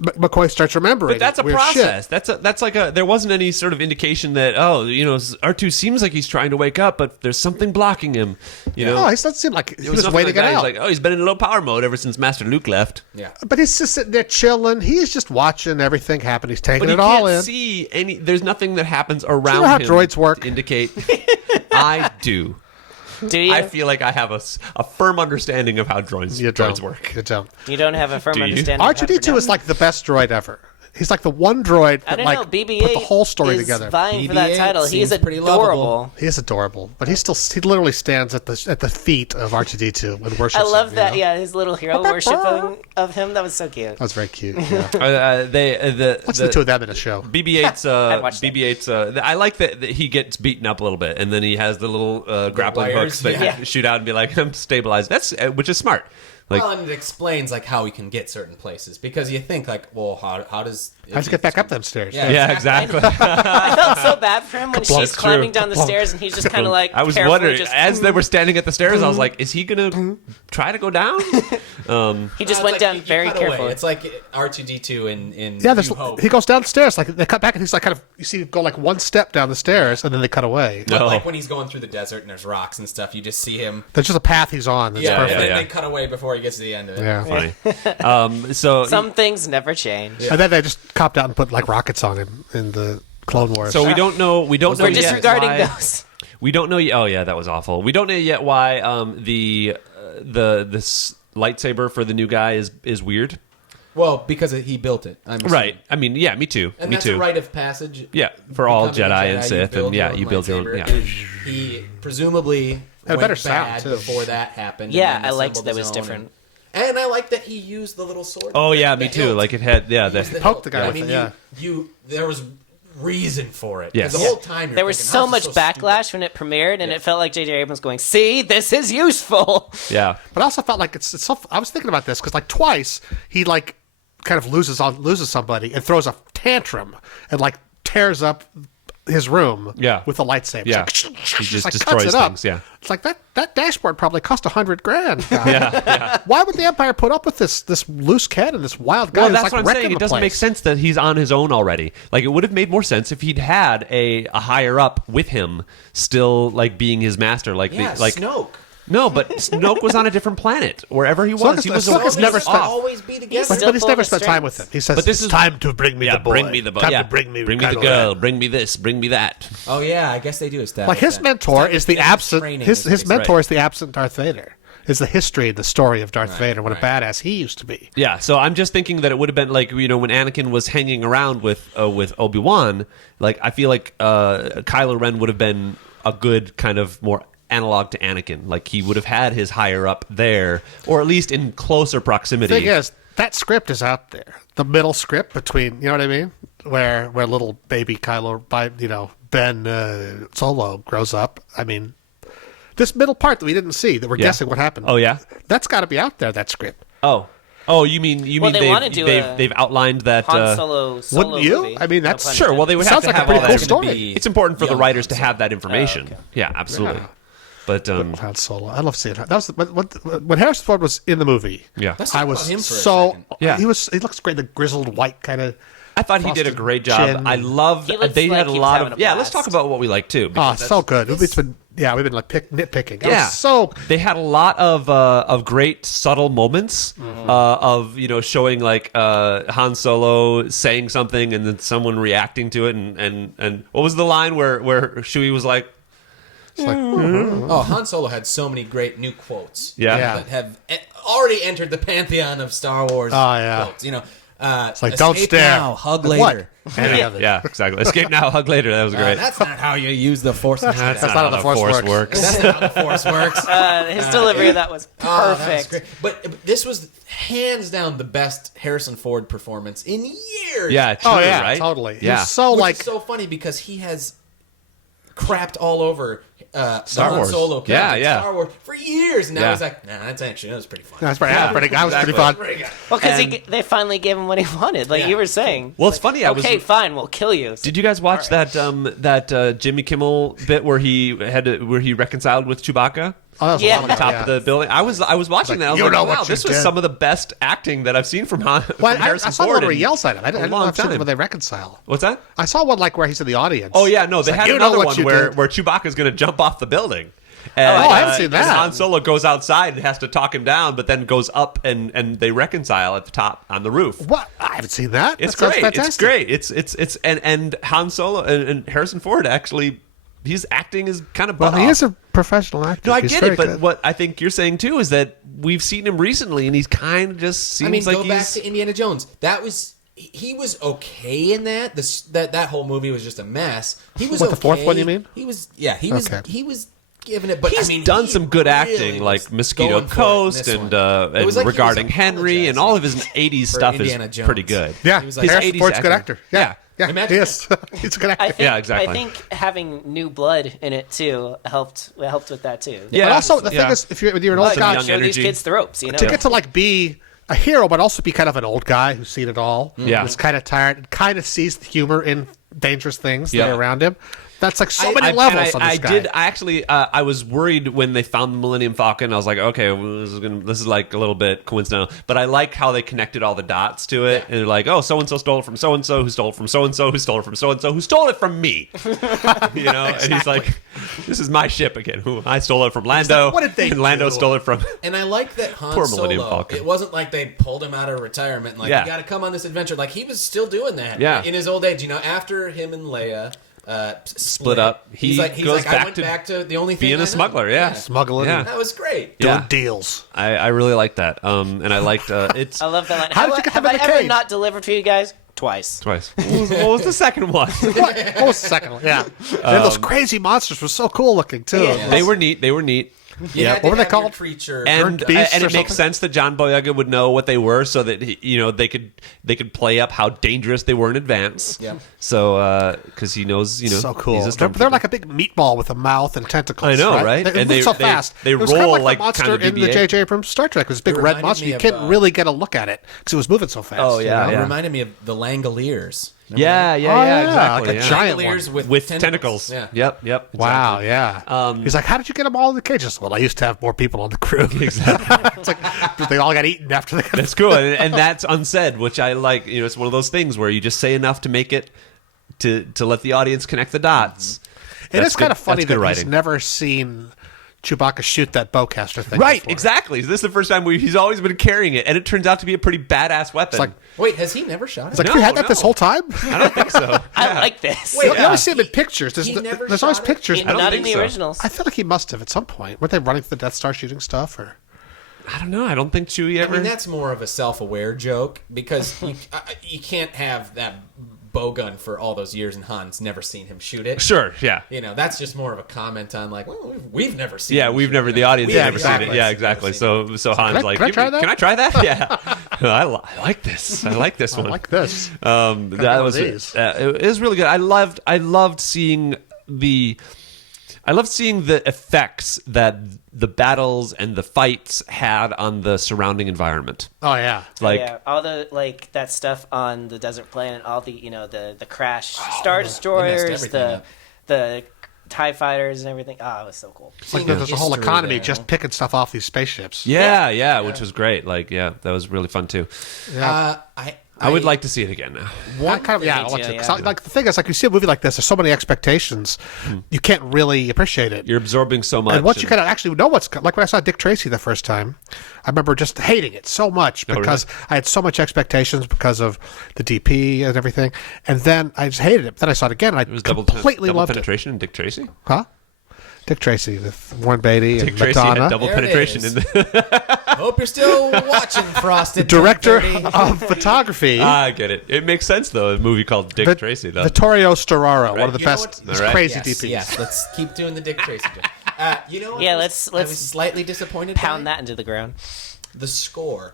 McCoy starts remembering. But that's a weird process. shit. That's like a. There wasn't any sort of indication that R2 seems like he's trying to wake up, but there's something blocking him. You know, No, it doesn't seem like he It was was nothing waiting like that. it out. He's like, he's been in low power mode ever since Master Luke left. Yeah. But he's just sitting there chilling. He's just watching everything happen. He's taking But he it all can't in. see any. There's nothing that happens around know how him droids work? to indicate. I do. Do you? I feel like I have a firm understanding of how droids You don't. work. You don't. You don't have a firm Do you? understanding. of how to R2-D2 pronounce is like the best droid ever. He's like the one droid I that don't know. like BB-8 put the whole story is together. vying for that BB-8 title. He's seems pretty adorable. lovable. He is adorable, but he literally stands at the feet of R2-D2 and worships I love him, that. you know? Yeah, his little hero worshiping of him. That was so cute. That was very cute. Yeah. What's the two of them in a show? BB-8's I'd watch that. BB-8's I like that he gets beaten up a little bit, and then he has the little grappling wires, hooks that yeah. shoot out and be like, I'm stabilized. That's which is smart. Like, Well, and it explains like how he can get certain places because you think like, well, how does How'd you get back up them stairs? Yeah. yeah, exactly. I felt so bad for him when she's That's climbing true. down the stairs and he's just kind of like. I was carefully wondering just, as they were standing at the stairs, I was like, is he gonna try to go down? He just It's went like down you very cut away. carefully. It's like R2-D2 in Yeah, New Hope. he goes down the stairs. Like they cut back, and he's like kind of you see him go like one step down the stairs, and then they cut away. But No. like when he's going through the desert and there's rocks and stuff, you just see him. There's just a path he's on. That's Yeah, perfect. and then yeah. they cut away before he gets to the end of it. Yeah. Funny. So Some things never change. And then they just copped out and put like rockets on him in the Clone Wars. So we don't know. We don't know We're yet disregarding why- those. We don't know. Oh yeah, that was awful. We don't know yet why this lightsaber for the new guy is weird. Well, because he built it. I'm assuming. Right. I mean, yeah, me too. And me that's too. a rite of passage. Yeah, for all Becoming a Jedi and Sith, and yeah, you build your own. lightsaber. Yeah. And he presumably Had a went better bad sound, too. before that happened. Yeah, and then I liked assembled that his was own. different. And I like that he used the little sword. Oh yeah, the me too. hilt. Like it had. Yeah. He used The, Poked the guy I with mean, it, yeah. you there was reason for it. Yes. The whole time you're There was thinking, so "How's much this so backlash when it premiered, and it felt like J.J. Abrams going, "See, this is useful." yeah. But I also felt like it's so. I was thinking about this because like twice he like kind of loses somebody and throws a tantrum and like tears up his room Yeah. with a lightsaber. Yeah. It's like, He just like, destroys cuts it up. things, yeah. It's like that dashboard probably cost $100,000. Guy. Why would the Empire put up with this loose cannon, this wild guy? Well, who's, that's like, what I'm saying. wrecking It the doesn't make place? sense that he's on his own already. Like it would have made more sense if he'd had a higher up with him, still like being his master. Like Yeah, the, like Snoke. no, but Snoke was on a different planet wherever he was. Snoke is- He was Snoke has he never was spent- off. always be together. But he's Still never pulling spent the time with him. strings. He says, But this it's is- time to bring me Yeah, the boy. bring me the boy. Time Yeah, to bring me the Kylo girl. Ren." Bring me this. Bring me that. Oh yeah, I guess they do establish Like his that. mentor is the absent. training His is mentor right. is the absent Darth Vader. Is the history, the story of Darth Vader, what a right. badass he used to be. Yeah, so I'm just thinking that it would have been like when Anakin was hanging around with Obi-Wan. Like I feel like Kylo Ren would have been a good kind of more analog to Anakin. Like he would have had his higher up there, or at least in closer proximity. The thing is, that script is out there. The middle script between, you know what I mean, where little baby Kylo, Ben Solo grows up. I mean, this middle part that we didn't see, that we're guessing what happened. Oh yeah, that's got to be out there. That script. Oh, you mean they've outlined that Han Solo wouldn't you? movie. I mean, that's sure. Well, they would have sounds to like have a pretty all cool that. story. It's important for the writers to have that Oh, information. okay. Yeah, absolutely. Yeah. But Han Solo, I love seeing that. That was when Harrison Ford was in the movie. yeah, Let's I talk was about him for a so second. he looks great. The grizzled white kind of. I thought he did a great job. Chin. I loved. He looks They like had a he was lot having of. a Yeah, let's blast. talk about what we like too. Oh, because so good. We've been like nitpicking. It Yeah, was so they had a lot of great subtle moments of showing like Han Solo saying something and then someone reacting to it and what was the line where Chewie was like, it's like Oh, Han Solo had so many great new quotes. Yeah. That have already entered the pantheon of Star Wars quotes. it's like don't escape stare. now, hug Like later. what? Any of it. yeah, exactly. Escape now, hug later. That was great. That's not how you use the Force. That's not not how how the the Force Force works. works. That's not how the Force works. His delivery of that was Oh, that was perfect. great. But this was hands down the best Harrison Ford performance in years. Yeah, true, Oh yeah, right? totally. Yeah. He's so Which like is so funny because he has crapped all over Star Han Wars. Solo Yeah, character, that Star Wars for years. And now Yeah. he's like, nah, that was pretty fun. that's pretty fun. Pretty good. Well, because And- they finally gave him what he wanted, like Yeah. you were saying. Well, it's funny. Okay, fine, we'll kill you. Did you guys watch that Jimmy Kimmel bit where he reconciled with Chewbacca? Oh, that was Yeah. a while ago, Top yeah. of the building. I was watching that. I was you like, know wow, what you this was did. some of the best acting that I've seen from Well, I Harrison saw Ford. one where he in yells at him. I a didn't know long if it's time. when they reconcile. What's that? I saw one like where he's in the audience. Oh yeah, no, they like, had you know another what one you where did. Chewbacca's going to jump off the building. And, I haven't seen and that. Han Solo goes outside and has to talk him down, but then goes up and they reconcile at the top on the roof. What? I haven't seen that. It's That sounds great. fantastic. It's great. It's and Han Solo and Harrison Ford actually, his acting is kind of Well, butt he off. is a professional actor. No, I He's get very it, but good. what I think you're saying too is that we've seen him recently, and he's kind of just seems like go back he's. to Indiana Jones. He was okay in that. That whole movie was just a mess. He was What, the okay. fourth one, you mean? He was. Yeah, he was. Okay. He was giving it. But He's I mean, done he some good really acting, like was Mosquito going for it in Coast this and one. It was like he was regarding Henry, and all of his '80s for stuff is Indiana Jones. pretty good. yeah, he was like- Harrison His Ford's a 80s good acting. actor. Yeah. Imagine he is. He's a good actor. I think, Yeah, exactly. I think having new blood in it too helped with that too. Yeah, But also, the yeah. thing is, if you're an old Some guy, young Show these energy. kids the ropes, you know. to get to like be a hero, but also be kind of an old guy who's seen it all. Yeah. who's kind of tired and kind of sees the humor in dangerous things Yeah. that are around him. That's like so many levels on this guy. I was worried when they found the Millennium Falcon. I was like, okay, well, this is like a little bit coincidental. But I like how they connected all the dots to it. And they're like, oh, so and so stole it from so and so, who stole it from so and so, who stole it from so and so, who stole it from me. You know, and he's like, this is my ship again. Who I stole it from Lando. like, what did they and Lando do? stole it from. And I like that Han Poor Millennium Solo. Falcon. It wasn't like they pulled him out of retirement. Like Yeah. you got to come on this adventure. Like he was still doing that. Yeah. In his old age, after him and Leia Split up. He he's goes like, I back went to back to the only thing being I a know. smuggler. Yeah, Smuggling, Yeah. That was great. doing Yeah. deals. I really like that. And I liked it's I love that line. How did you get have them in I the ever cage? not delivered for you guys? Twice. twice. What was the second one? What was the second one? Yeah, and those crazy monsters were so cool looking too. Yeah. They were neat. You had to What were they have your called? Creature. And beasts and or it makes something? sense that John Boyega would know what they were, so that they could play up how dangerous they were in advance. Yeah. So because he knows, So cool. he's a They're stormtrooper. like a big meatball with a mouth and tentacles. I know, right? They And move they- so they- fast. they it was kind of roll like like the monster kind of in the BB-8. J.J. Abrams Star Trek. It was a big red reminded monster. me You of, couldn't really get a look at it because it was moving so fast. Oh, yeah, It yeah. reminded me of the Langoliers. Yeah, Oh, yeah, exactly. like a yeah. giant Langoliers one. with tentacles. Yeah. Yep. Wow, exactly. yeah. He's like, how did you get them all in the cages? Well, I used to have more people on the crew. Exactly. It's like they all got eaten after they got. That's cool, and that's unsaid, which I like. It's one of those things where you just say enough to make it to let the audience connect the dots. It is kind of That's funny good that he's writing. never seen Chewbacca shoot that bowcaster thing. Right, before. exactly. This is the first time he's always been carrying it, and it turns out to be a pretty badass weapon. It's like, Wait, has he never shot it? it's like No, you had that this no. whole time. I don't think so. I like this. Wait, You always see him in pictures. he never There's always shot it? pictures. don't Not in think the so. originals. I feel like he must have at some point. Weren't they running through the Death Star shooting stuff? Or I don't know. I don't think Chewie I ever. mean, that's more of a self-aware joke because you can't have that bow gun for all those years, and Han's never seen him shoot it. Sure, yeah. That's just more of a comment on like, well, we've never seen. Yeah, him the audience has never seen it. Yeah, exactly. So Han's like, can I try that? Yeah, I like this. I like this one. I like this. That was it was really good. I loved seeing the effects that the battles and the fights had on the surrounding environment. Oh yeah, all the that stuff on the desert planet, all the the crash Star Destroyers, the TIE fighters and everything. Oh, it was so cool. Like there's a whole economy just picking stuff off these spaceships. Yeah, which was great. That was really fun too. Yeah. I would like to see it again now. I want to. Like the thing is, like you see a movie like this, there's so many expectations, you can't really appreciate it. You're absorbing so much. And once you kind of actually know like when I saw Dick Tracy the first time, I remember just hating it so much because I had so much expectations because of the DP and everything, and then I just hated it. Then I saw it again, and I completely double loved penetration in Dick Tracy? Huh? Dick Tracy with Warren Beatty and Tracy Madonna. had double penetration in the Hope you're still watching, Frosted. Director of photography. I get it. It makes sense though. A movie called Dick Tracy, though. Vittorio Storaro, one of the best crazy DPs. DPs. Yes, let's keep doing the Dick Tracy. Let's I was slightly disappointed. Pound that into the ground. The score.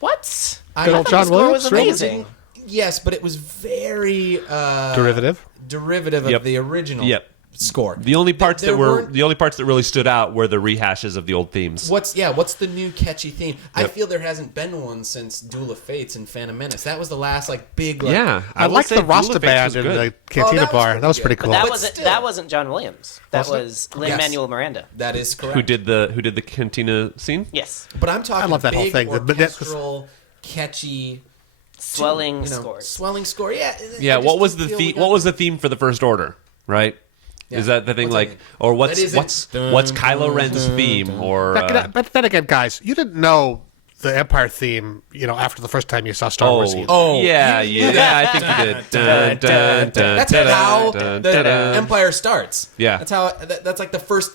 What? Good old John Williams. Was amazing. Yes, but it was very derivative of the original. Yep. Score. The only parts that really stood out were the rehashes of the old themes. What's the new catchy theme? Yep. I feel there hasn't been one since Duel of Fates and Phantom Menace. That was the last big. I like the Rasta band in the Cantina bar. That was pretty cool. But that wasn't John Williams. That was Lin-Manuel Miranda. That is correct. Who did the Cantina scene? Yes. But I'm talking. I love that whole thing. Orchestral, catchy. Swelling score. Swelling score. Yeah. Yeah. What was the theme? What was the theme for the First Order? Right. Yeah. Is that the thing? Or what's Kylo Ren's theme? Or but then again, guys, you didn't know the Empire theme, after the first time you saw Star Wars. Yeah, I think you did. That's how the Empire starts. Yeah, that's how. That's like the first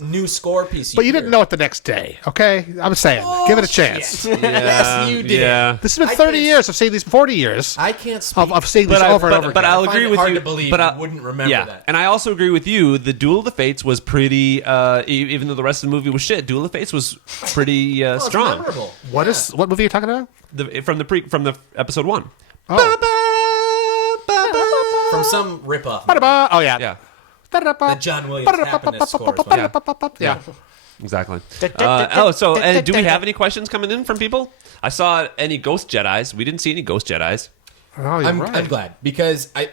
new score piece. But you didn't know it the next day, okay? I'm saying, give it a chance. Yes, you did. Yeah. This has been 30 years. I've seen these 40 years. I can't speak. Of seeing these over and over again. But I'll agree with hard you. To believe you wouldn't remember that. And I also agree with you. The Duel of the Fates was pretty. Even though the rest of the movie was shit, Duel of the Fates was pretty strong. Memorable. What movie are you talking about? From the episode 1. From some ripoff. Oh yeah. The John Williams happiness score. Yeah. Exactly. Do we have any questions coming in from people? I saw any Ghost Jedis. We didn't see any Ghost Jedis. Oh, I'm right. glad because I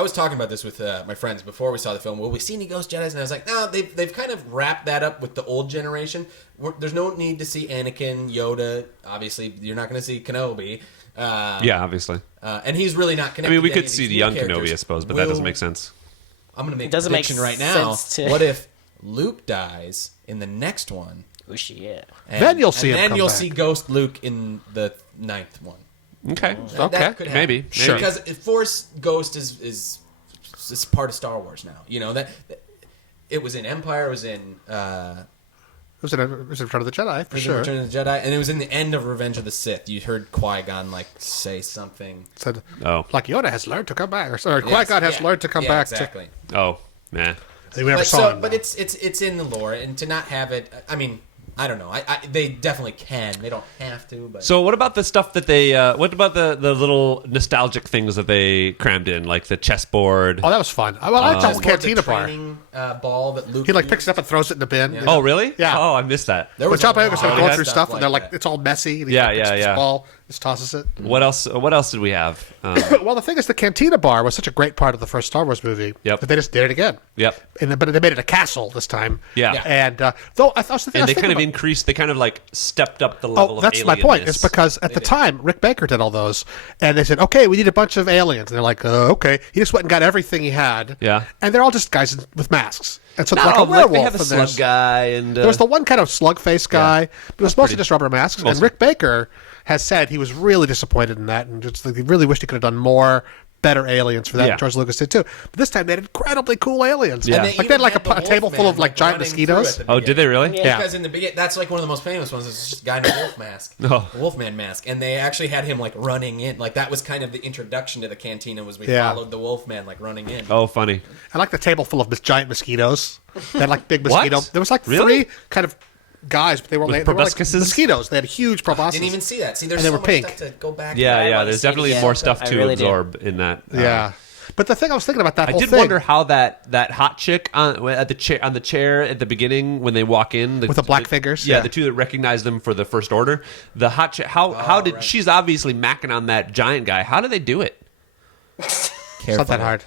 was talking about this with my friends before we saw the film. Will we see any Ghost Jedis? And I was like, no, they've kind of wrapped that up with the old generation. There's no need to see Anakin, Yoda. Obviously, you're not going to see Kenobi. Obviously. And he's really not connected. I mean, we to could any see of the these young new characters. Kenobi, I suppose, but that doesn't make sense. I'm going to make a doesn't prediction make right now. sense to- What if Luke dies in the next one? Oosh, yeah. Then you'll see him And then come you'll back. see Ghost Luke in the 9th one. Okay. That could happen. Maybe. Sure. Because Force Ghost is part of Star Wars now. That it was in Empire. It was in. It was in Return of the Jedi, for sure. Return of the Jedi, and it was in the end of Revenge of the Sith. You heard Qui-Gon say something. Said, Oh. like Yoda has learned to come back, or sorry, Qui-Gon has learned to come back. Exactly. Oh, nah. We never saw him. But it's in the lore, and to not have it, I mean, I don't know. They definitely can. They don't have to. But So what about the stuff that they? What about the little nostalgic things that they crammed in, like the chessboard? Oh, that was fun. I like that Cantina bar. training, ball that Luke He picks it up and throws it in the bin. Yeah. Oh, really? Yeah. Oh, I missed that. There was Chopper a was lot going of through stuff, and they're like, that. it's all messy. And he Yeah, picks yeah, this yeah. ball, just tosses it. What else? What else did we have? Well, the thing is, the Cantina bar was such a great part of the first Star Wars movie Yep. that they just did it again. Yep. But they made it a castle this time. Yeah. And though I thought And they kind of increased. They kind of like stepped up the level. Oh, that's my point. It's because at the time Rick Baker did all those, and they said, "Okay, we need a bunch of aliens." And they're like, "Okay." He just went and got everything he had. Yeah. And they're all just guys with masks. And so it's No, like a werewolf. they have a and slug there's- guy, and There was the one kind of slug face guy, but it was mostly just rubber masks. And Mostly. Rick Baker has said he was really disappointed in that, and just he really wished he could have done more better aliens for that. Yeah. And George Lucas did too. But this time they had incredibly cool aliens. Yeah. Like they had like a table full of like giant mosquitoes. Oh, did they really? Yeah. Because in the beginning, that's like one of the most famous ones. It's just a guy in a wolf mask, Oh. a Wolfman mask, and they actually had him like running in. Like that was kind of the introduction to the cantina. Was we followed the Wolfman like running in. Oh, funny. I like the table full of giant mosquitoes. They had like big mosquito. What? There was like Really? 3 kind of guys, but they were like proboscises? mosquitoes. They had huge proboscises. Didn't even see that. See, there's And they so were much pink. stuff to go back. Yeah, I yeah. wanna There's see definitely these. more stuff I to really do. absorb in that. Yeah. But the thing I was thinking about that I whole did thing wonder how that hot chick on the chair at the beginning when they walk in with the black fingers. Yeah, the two that recognize them for the First Order. The hot chick. How did she's obviously macking on that giant guy? How do they do it? It's not that hard.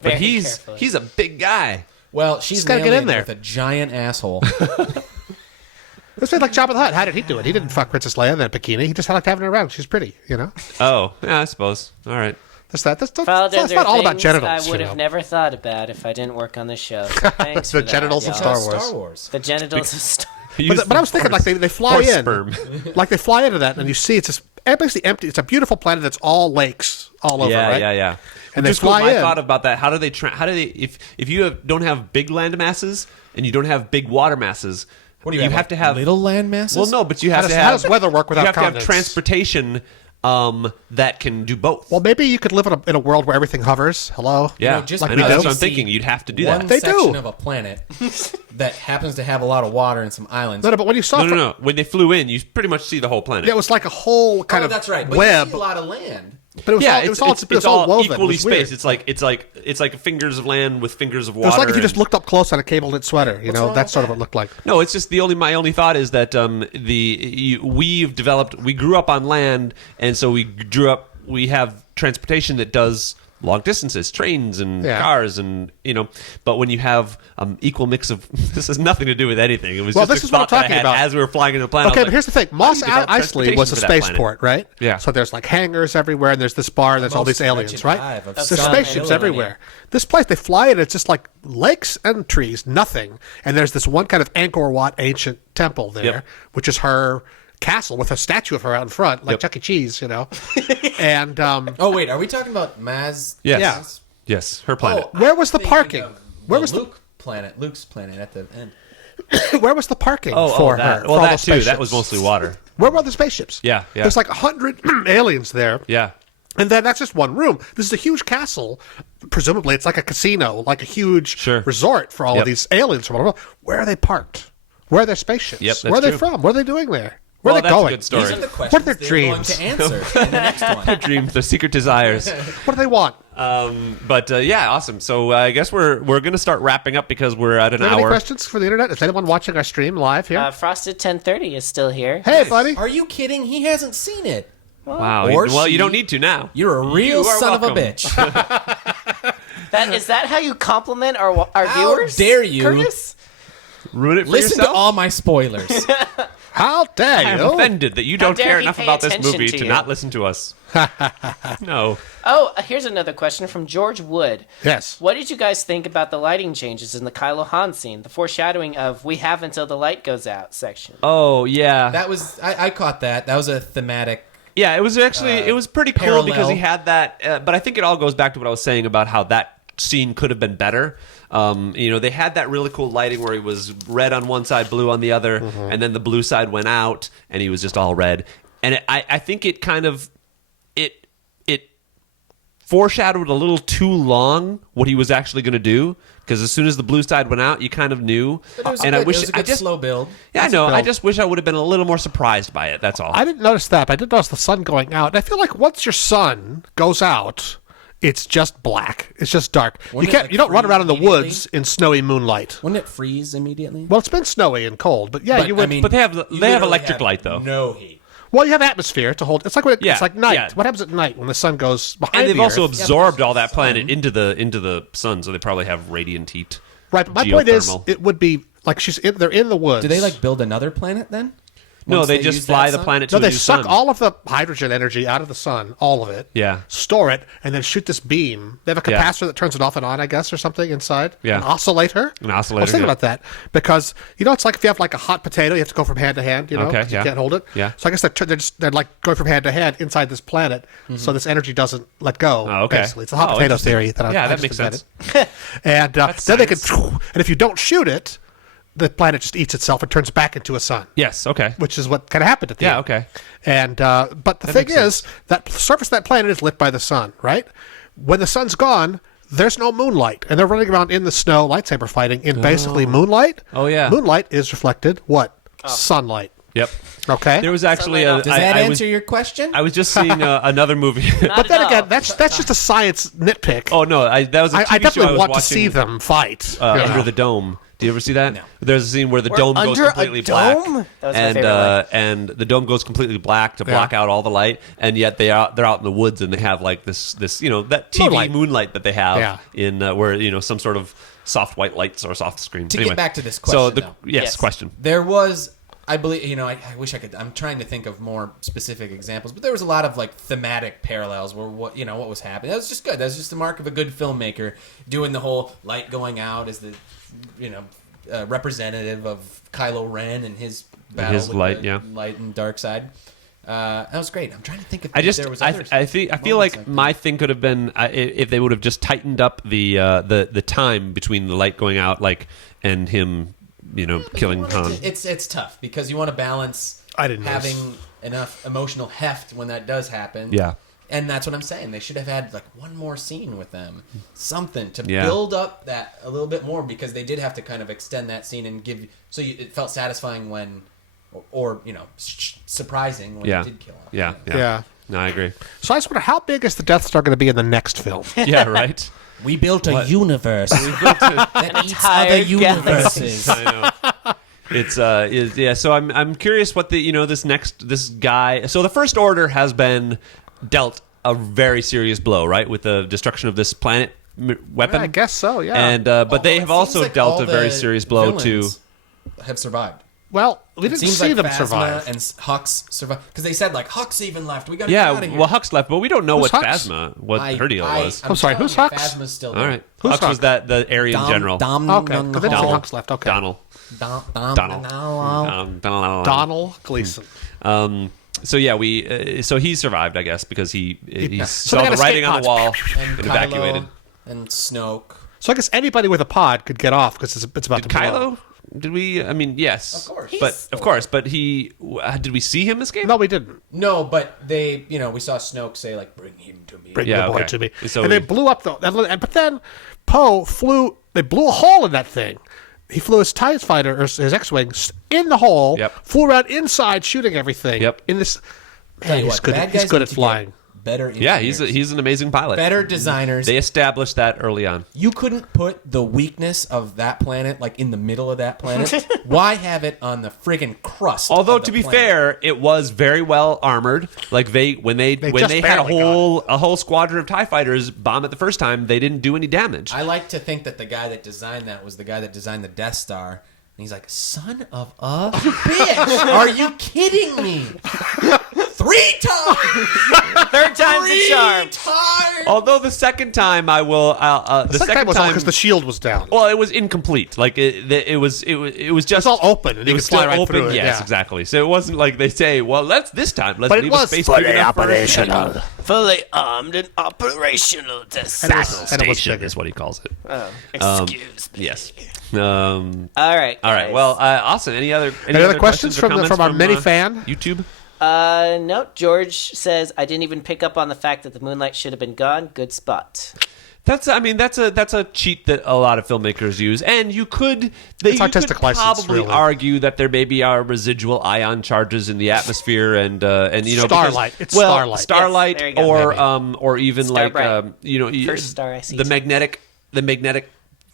But Very he's carefully. a big guy. Well, she's gotta get nailing in there. with a giant asshole. This was like Jabba the Hutt. How did he do it? He didn't fuck Princess Leia in that bikini. He just liked having her around. She's pretty, you know. Oh, yeah, I suppose. All right. That's Well, that's those not are all about things genitals. I would you have know. never thought about if I didn't work on the show. So thanks The for that, genitals of y'all. Star Wars. Wars. The genitals of Star But I was thinking, like they fly horse in, sperm. like they fly into that, and you see it's just basically empty. It's a beautiful planet that's all lakes all over, Yeah, right? yeah. And they Just 'cause fly my in. thought about that. How do they? If you don't have big land masses and you don't have big water masses, What do you have like, to have little land masses? Well, no, but you have to how have does weather work without You have to have continents? transportation that can do both. Well, maybe you could live in a world where everything hovers. Hello. yeah, just like I we know, do. that's what I'm See thinking. You'd have to do one that. They section do. of a planet that happens to have a lot of water and some islands. No, but when you saw, No. When they flew in, you pretty much see the whole planet. it was like a whole kind of that's right. But web. you see a lot of land. But it was yeah, all, it was all woven. equally it was weird. spaced. It's like fingers of land with fingers of It water. was like if you just and- looked up close on a cable knit sweater. You know, wrong that's with sort of that? what it looked like. No, it's just my only thought is that we grew up on land, and so we have transportation that does long distances, trains and Yeah. cars, and But when you have equal mix of this has nothing to do with anything. It was Well, just this a is what I'm thought that I talking had about. as we were flying into the planet. I Okay, was but like, here's the thing. how Moss do you develop Eisley was a transportation for that planet? spaceport, right? Yeah. So there's like hangars everywhere, and there's this bar, and there's all most these aliens, wretched right? hive of There's sun spaceships and everywhere. This place, they fly in, it's just like lakes and trees, nothing. And there's this one kind of Angkor Wat ancient temple there, Yep. which is her castle with a statue of her out in front, like Yep. Chuck E. Cheese, you know. And Oh wait, are we talking about Maz? Yes. Yeah. Yes, her planet. Oh, Where was the I'm parking? thinking of Where the was the- Luke's planet at the end. where was the parking Oh, for that. her? Well, for all that those too. That spaceships? was mostly water. Where were the spaceships? Yeah, yeah. There's like 100 aliens there. Yeah. And then that's just one room. This is a huge castle. Presumably, it's like a casino, like a huge Sure. resort for all Yep. of these aliens from all over. Where are they parked? Where are their spaceships? Yep, that's Where are they true. from? What are they doing there? Where Well, are they that's a going? good story. These are the What are questions their they're dreams? going to answer in the next one. Dreams, their secret desires. What do they want? But yeah, awesome. So I guess we're going to start wrapping up because we're at an Do you have any hour. questions for the internet? Is anyone watching our stream live here? Frosted 1030 is still here. Hey, buddy. Are you kidding? He hasn't seen it. Wow. Or Well, she- you don't need to now. You're a real You are son welcome. of a bitch. Is that how you compliment our How viewers? dare you. Curtis? Ruin it for Listen to yourself. all my spoilers. How dare I'm you? offended that you don't dare care he enough pay about this attention movie to to you. not listen to us. No. Oh, here's another question from George Wood. Yes. What did you guys think about the lighting changes in the Kylo Han scene? The foreshadowing of "we have until the light goes out" section. Oh yeah. That was I caught that. That was a thematic. Yeah, it was actually it was pretty cool parallel. because he had that. But I think it all goes back to what I was saying about how that scene could have been better. They had that really cool lighting where he was red on one side, blue on the other, and then the blue side went out, and he was just all red. And I think it kind of it foreshadowed a little too long what he was actually going to do. Because as soon as the blue side went out, you kind of knew. But it was And good. I wish it was a good I just slow build. yeah, I know. I build. just wish I would have been a little more surprised by it. That's all. I didn't notice that, but I did notice the sun going out. And I feel like once your sun goes out, it's just black. It's just dark. Wouldn't You it, can't. like, You don't run freeze around in the immediately? woods in snowy moonlight. Wouldn't it freeze immediately? Well, it's been snowy and cold, but yeah, But, you would. I mean, But they have you electric literally light, though. No heat. well, you have atmosphere to hold. It's like when Yeah, it's like night. yeah. What happens at night when the sun goes behind And they've the also Earth? absorbed all that planet into the sun, so they probably have radiant heat. Right, but my point is, geothermal. it would be like they're in the woods. Do they like build another planet then? No, once they just use fly that the sun? planet to No, a they new suck sun. all of the hydrogen energy out of the sun, all of it. Yeah. Store it, and then shoot this beam. They have a Yeah. capacitor that turns it off and on, I guess, or something inside. Yeah. An oscillator. An I was oscillator, thinking yeah. about that because it's like if you have like a hot potato, you have to go from hand to hand. Okay, 'cause you yeah. can't hold it. Yeah. So I guess they're like going from hand to hand inside this planet, so this energy doesn't let go. Oh, okay. Basically, it's a hot Oh, potato interesting. theory that Yeah, I that just makes sense. invented. And then they can, science. and if you don't shoot it, the planet just eats itself and turns back into a sun. Yes, okay. Which is what kind of happened at the Yeah, end. okay. And but the thing makes is that surface of that planet is lit by the sun, right? When the sun's gone, there's no moonlight, and they're running around in the snow, lightsaber fighting in basically moonlight. Oh, yeah. Moonlight is reflected what? Sunlight. Yep. Okay. There was actually a... Does that I answer was, your question? I was just seeing another movie. but then again, that's just a science nitpick. Oh, no, that was a TV I show definitely was want to watching, see them fight. Under the Dome. Do you ever see that? No. There's a scene where the dome goes under a completely dome? black, That was my favorite one. and the dome goes completely black to block out all the light, and yet they're out in the woods and they have like this that TV moonlight that they have in where some sort of soft white lights or soft screen. To Anyway, get back to this so question, though. Yes. question. There was, I believe, I wish I could. I'm trying to think of more specific examples, but there was a lot of like thematic parallels where what was happening. That was just good. That was just the mark of a good filmmaker, doing the whole light going out as the representative of Kylo Ren and his battle his with light, the yeah. light and dark side. That was great. I'm trying to think if I there was other I feel moments like that. my thing could have been if they would have just tightened up the time between the light going out and him killing Han. It's tough because you want to balance I didn't notice. having enough emotional heft when that does happen. Yeah. And that's what I'm saying. They should have had like one more scene with them, something to Yeah. build up that a little bit more because they did have to kind of extend that scene and give it felt satisfying when, or surprising when Yeah. they did kill him. Yeah. Yeah. No, I agree. So I just wonder how big is the Death Star going to be in the next film? Yeah, right. We built a universe that eats entire other universes. I know. It's so I'm curious what this guy. So the First Order has been dealt a very serious blow, right, with the destruction of this planet weapon. I guess so. Yeah. And but they Although have it also seems like dealt all a very the serious blow to. villains have survived. well, we It didn't seems see like them Phasma survive. and Hux survive because they said like Hux even left. We got to get out Yeah, of here. well, Hux left, but we don't know Who's what Hux? Phasma, what her deal was. I'm sorry, who's telling you, Hux? Phasma's still All there. right, Who's Hux was Hux? the Aryan general. Okay, because then Donald. Hux left. Okay. Donald. Donald. Donald Gleason. So yeah, so he survived, I guess, because he So saw they got the escape writing on the wall And and Kylo evacuated. and Snoke. So I guess anybody with a pod could get off because it's about Did to blow. Kylo? Did we? I mean, yes, Of course. but of course, but he did we see him escape? No, we didn't. No, but they, we saw Snoke say like, "Bring him to me." Bring Yeah, the boy okay. to me. So and they we- blew up but then Poe flew. They blew a hole in that thing. He flew his TIE fighter or his X-wing in the hole. Yep. Flew around inside, shooting everything. Yep. In this, Tell man, you he's what, good. bad He's guys good need at to flying. get Better. Yeah, engineers. he's an amazing pilot. better designers. They established that early on. You couldn't put the weakness of that planet like in the middle of that planet. Why have it on the friggin' crust? Although of the to be planet? fair, it was very well armored. Like when they just had barely a whole squadron of TIE fighters bomb it the first time, they didn't do any damage. I like to think that the guy that designed that was the guy that designed the Death Star. And he's like, son of a bitch! Are you kidding me? 3 times! Third time's the charm. 3 times! Although the second time I will, the Second time was because the shield was down. well, it was incomplete. Like it was just It's all open, and It you was could fly still right open. through it. Yes, yeah. exactly. So it wasn't like they say, well, let's But it leave was a space fully big enough for a operational. ship. Fully armed and operational to And it was Station bigger. is what he calls it. Oh, excuse me. Yes. All right. All right. guys. Well, Austin, any other questions or from comments our mini fan? YouTube? No. George says I didn't even pick up on the fact that the moonlight should have been gone. Good spot. That's a cheat that a lot of filmmakers use, and you could artistic license, probably really. argue that there maybe are residual ion charges in the atmosphere, and Starlight. Because, It's well, starlight. starlight, Yes, there you go. or even Star like bright. First star I see. the magnetic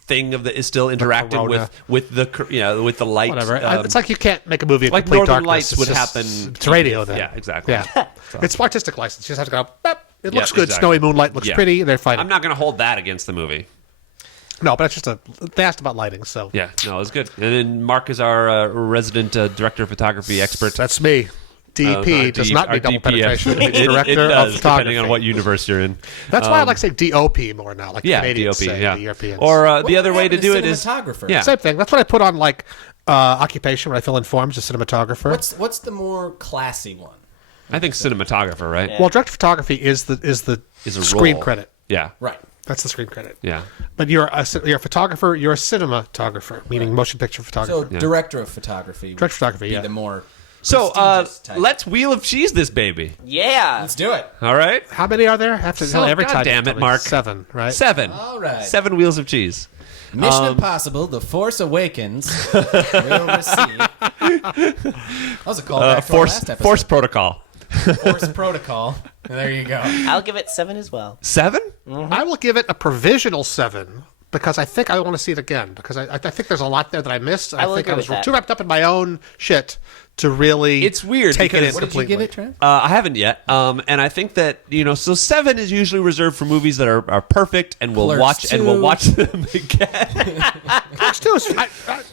thing is still interacting corona. with the light. Whatever. It's like you can't make a movie in like complete Northern darkness. Lights It's would just- happen. It's radio then. Yeah, exactly. Yeah. It's artistic license. You just have to go, "Beep." It looks Yeah, good. exactly. Snowy moonlight looks Yeah. pretty. And they're fighting. I'm not going to hold that against the movie. No, but it's just they asked about lighting, so. Yeah, no, it was good. And then Mark is our resident director of photography expert. That's me. DP does not mean double penetration. It's director it does, of photography. depending on what universe you're in. That's why I like to say DOP more now, like Canadians DOP, say, yeah. the Europeans. Or the other way to do it is cinematographer. Yeah. Same thing. That's what I put on like occupation when I fill in forms, a cinematographer. What's the more classy one? I think cinematographer, right? Yeah. Well, director of photography is the Is a screen role. credit. Yeah. Right. That's the screen credit. Yeah. But you're a photographer. You're a cinematographer, meaning motion picture So photographer. director of photography. Director of photography, Be yeah. the more. So prestigious type. let's Wheel of Cheese this baby. Yeah. Let's do it. All right? How many are there? I have to So, tell every God time. damn you tell it, me. Mark. 7, right? 7. All right. 7 Wheels of Cheese. Mission Impossible: The Force Awakens will receive. That was a call back to our last episode. Force Protocol. Force Protocol. There you go. I'll give it 7 as well. 7? I will give it a provisional 7 because I think I want to see it again because I think there's a lot there that I missed. I will think agree I was with that. too wrapped up in my own shit to really. It's weird take it because- in What did you completely. give it, Trev? I haven't yet. And I think that, so 7 is usually reserved for movies that are perfect and we'll Clerks we'll 2. watch them again. Clerks 2 is.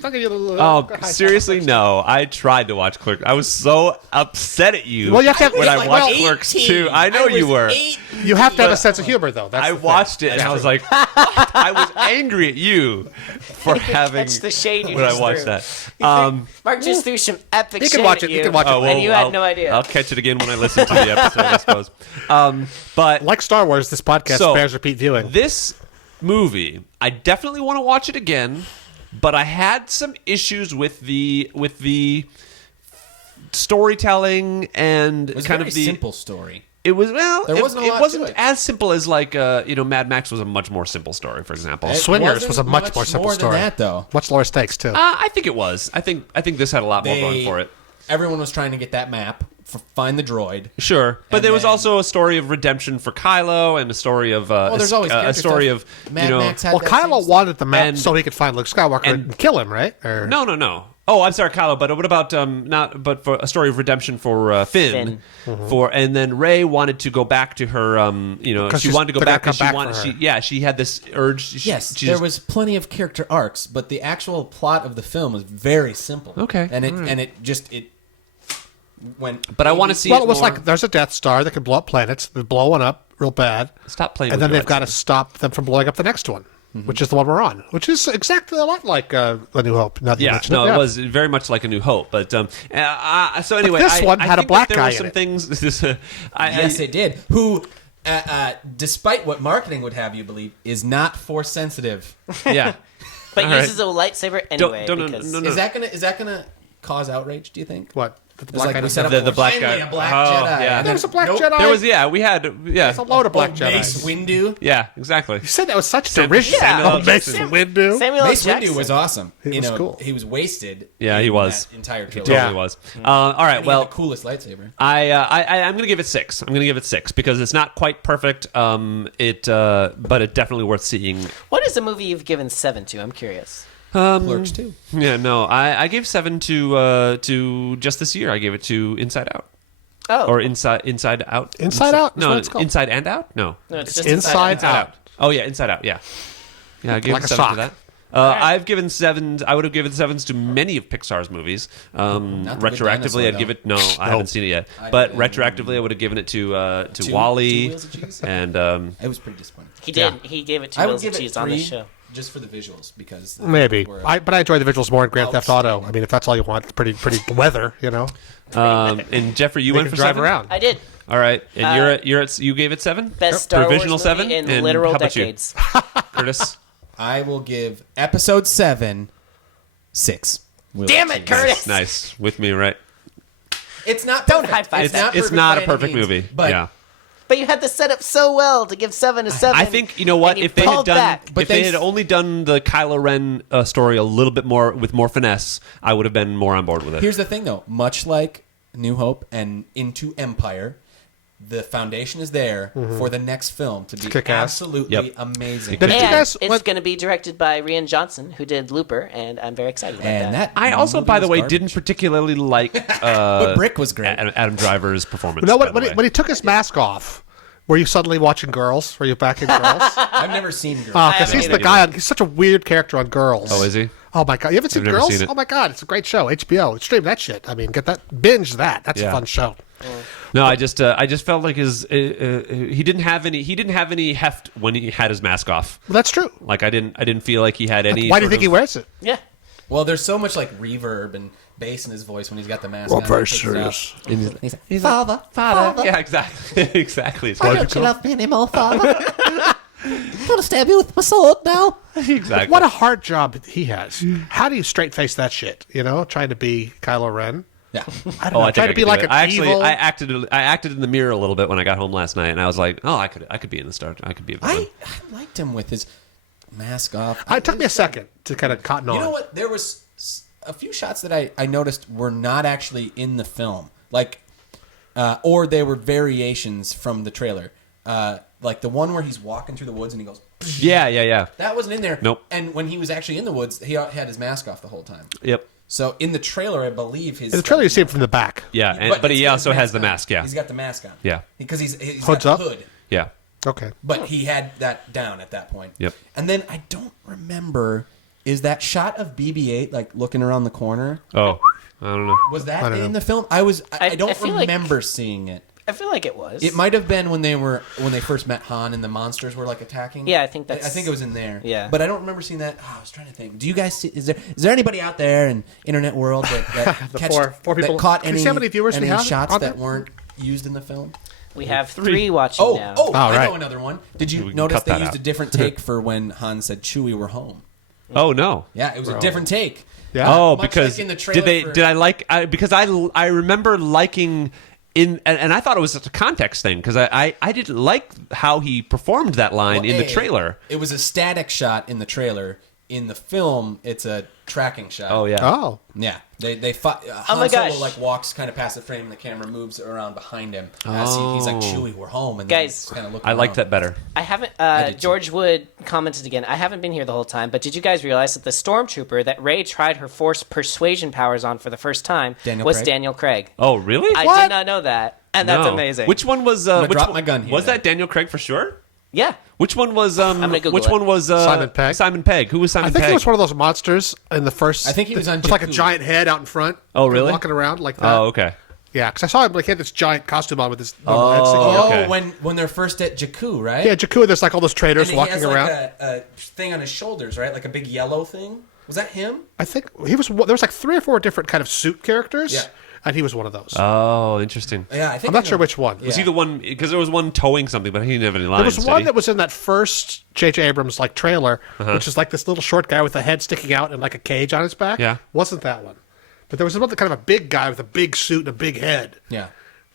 I'll give you a little. Oh, seriously, no. I tried to watch Clerks. I was so upset at you Well, you have to have- when I like, watched well, Clerks 2. I know you were. You have to have a sense of humor, though. That's I the thing. watched it and I was like, I was angry at you for having Catch the shade you when I just watched threw. that. Mark just threw some epic You shade can watch at it. You can watch it. Oh, later. And you had no idea. I'll catch it again when I listen to the episode, I suppose. But Like Star Wars, this podcast So, bears repeat viewing. this movie, I definitely want to watch it again, but I had some issues with the storytelling and It was kind a very of the simple story. It was There wasn't a it lot wasn't to it. as simple as like Mad Max was a much more simple story, for example. Swingers was a wasn't much more simple than story. that, though. Much lower stakes too. I think it was. I think this had a lot more going for it. Everyone was trying to get that map, find the droid. Sure, but And there was then- also a story of redemption for Kylo and a story of there's always a character story stuff. of Mad Max had Well, that same Kylo stuff. wanted the map And- so he could find Luke Skywalker and kill him, right? Or, No. Oh, I'm sorry, Kylo. But what about but for a story of redemption for Finn, and then Rey wanted to go back to her. Because She wanted to go they're back gonna because come she back wanted. for her. She had this urge. Yes, she there just- was plenty of character arcs, but the actual plot of the film was very simple. Okay, and it went. But I want to see. Well, it it was more. like there's a Death Star that can blow up planets. They're blowing up real bad. Stop playing. And with then your they've got to lightsaber. stop them from blowing up the next one, which is the one we're on, which is exactly a lot like A New Hope. Now that you Yeah, mention no, it. it was very much like A New Hope. But so anyway, this one I had a think black that there guy were some in it. things. Yes, it did. Who, despite what marketing would have you believe, is not force sensitive. Yeah. But All right. uses a lightsaber anyway. don't- because no. Is that gonna cause outrage? Do you think? What? The It's black like guy we doesn't set have up The black finally guy. a black Oh, Jedi. yeah. and then- There's a black nope. Jedi. There was we had There's a load of black Jedi. Mace Windu. Yeah, exactly. You said that was such derision. Samuel Oh, L. Mace Jackson. Windu. Samuel L. Mace Jackson. Windu was awesome. He was cool. He was wasted. Yeah, he in was. that entire He trilogy. totally Yeah. was. All right, He had well, the coolest lightsaber. I'm going to give it 6. I'm going to give it 6 because it's not quite perfect. But it's definitely worth seeing. What is a movie you've given 7 to? I'm curious. Clerks too. Yeah, no, I gave 7 to just this year. I gave it to Inside Out. Oh. Or Inside Out. Inside Out is No, what it's called. Inside and Out. No, No, it's just Inside Out. Oh yeah, Inside Out. Yeah, I gave Like it a 7 sock. to that. I've given 7s. I would have given 7s to many of Pixar's movies. Not the Good Retroactively, Dinosaur, I'd give it. No, I haven't seen it yet. I But didn't. retroactively, I would have given it to Two Wall-E Wheels of Cheese? and It was pretty disappointing. He did. He gave it 2 I would wheels of give it cheese 3 on the show. just for the visuals because Maybe. were- But I enjoy the visuals more in Grand Theft Auto. Outstanding. I mean, if that's all you want, it's pretty weather, you know. and Jeffrey, you They went can for drive 7? around. I did. All right, and you gave it 7. Best Star Provisional Wars movie 7 in and literal how about you? decades. Curtis. I will give episode 7 6. Damn it, Curtis! Nice with me, right? It's not. Don't perfect. high-five It's that. not. It's perfect not by a any perfect means, movie. But Yeah. But you had this set up so well to give 7 to 7. I think you know what and you if they had pulled done back. But if they they had s- only done the Kylo Ren story a little bit more with more finesse, I would have been more on board with it. here's the thing, though. Much like New Hope and Into Empire, the foundation is there for the next film to be kick ass. absolutely Yep. amazing. Did you And guys- it's what- going to be directed by Rian Johnson, who did Looper, and I'm very excited about And that I also, movie by the was way, garbage. didn't particularly like But Brick was great. Adam Driver's performance. No, by the when way. he took his mask off, Were you suddenly watching Girls? Were you back in Girls? I've never seen Girls. Because he's the guy. He's such a weird character on Girls. Oh, is he? Oh my god! You haven't seen never Girls? seen it. Oh my god! It's a great show. HBO. Stream that shit. I mean, binge that. That's a fun show. No, I just felt like his he didn't have any heft when he had his mask off. Well, that's true. Like I didn't feel like he had any. Why do you think he wears it? Yeah. Well, there's so much like reverb and bass in his voice when he's got the mask on. Very serious. He's Father. Yeah, exactly, exactly. Why don't you love me anymore, Father? I'm gonna stab you with my sword now. Exactly. What a hard job he has. How do you straight face that shit? You know, trying to be Kylo Ren. Yeah. I don't know. I Trying to be like I an evil. I acted in the mirror a little bit when I got home last night, and I was like, oh, I could be in the Star. I could be a villain. I liked him with his mask off. It took me a second to kind of cotton on. You know what? There was a few shots that I noticed were not actually in the film, like, or they were variations from the trailer. Like the one where he's walking through the woods and he goes. Yeah. That wasn't in there. Nope. And when he was actually in the woods, he had his mask off the whole time. Yep. So in the trailer, I believe his. In the trailer, you see him from the back. Yeah, but he he's got also his has the on. mask. Yeah. He's got the mask on. Yeah. Because he's Hood's got up? the hood. Yeah. Okay. But he had that down at that point. Yep. And then I don't remember. Is that shot of BB-8 like looking around the corner? Oh, I don't know. Was that I don't in know. the film? I don't feel like- remember seeing it. I feel like it was. It might have been when they first met Han and the monsters were like attacking. Yeah, I think I think it was in there. Yeah. But I don't remember seeing that. Oh, I was trying to think. Do you guys see? Is there anybody out there in internet world that The four people. that caught Can you any see how many viewers we any have shots on that there? weren't used in the film? We have three watching now. I right. know another one. Did We you can notice cut they that used out. a different take for when Han said Chewie were home? Oh no. Yeah, it was a different take. Yeah. Oh, Much because like in the trailer did I like? Because I remember liking. And I thought it was just a context thing because I didn't like how he performed that line in the trailer. It was a static shot in the trailer. In the film, it's a tracking shot. Oh yeah. Oh. Yeah, they fought. Han my Solo gosh. like walks kind of past the frame, and the camera moves around behind him. As he's like, "Chewie, we're home." And Guys, kind of look. I liked that better. I haven't. did too. George Wood commented again. I haven't been here the whole time, but did you guys realize that the stormtrooper that Rey tried her Force persuasion powers on for the first time was Daniel Craig? Oh really? I did not know that, and that's No. amazing. Which one was? gonna Which drop one- my gun here, Was then. that Daniel Craig for sure? Yeah. Which one was? gonna Google which it. one was? Simon Pegg. Simon Pegg. Who was Simon I think Pegg? he was one of those monsters in the first. I think he was on with like a Jakku. giant head out in front. Oh, really? Walking around like that. Oh okay. Yeah, because I saw him like he had this giant costume on with his normal head sticking Oh, out. Okay. when they're first at Jakku, right? Yeah, Jakku. There's like all those and traders he walking has around. like a thing on his shoulders, right? Like a big yellow thing. Was that him? I think he was. There was like 3 or 4 different kind of suit characters. Yeah. And he was one of those. Oh, interesting. Yeah, I think I'm not I sure know. which one. Yeah. Was he the one? Because there was one towing something, but he didn't have any lines. There was did one he? that was in that first J.J. Abrams like trailer, Uh-huh. which is like this little short guy with a head sticking out and like a cage on his back. Yeah. Wasn't that one? But there was another kind of a big guy with a big suit and a big head, Yeah.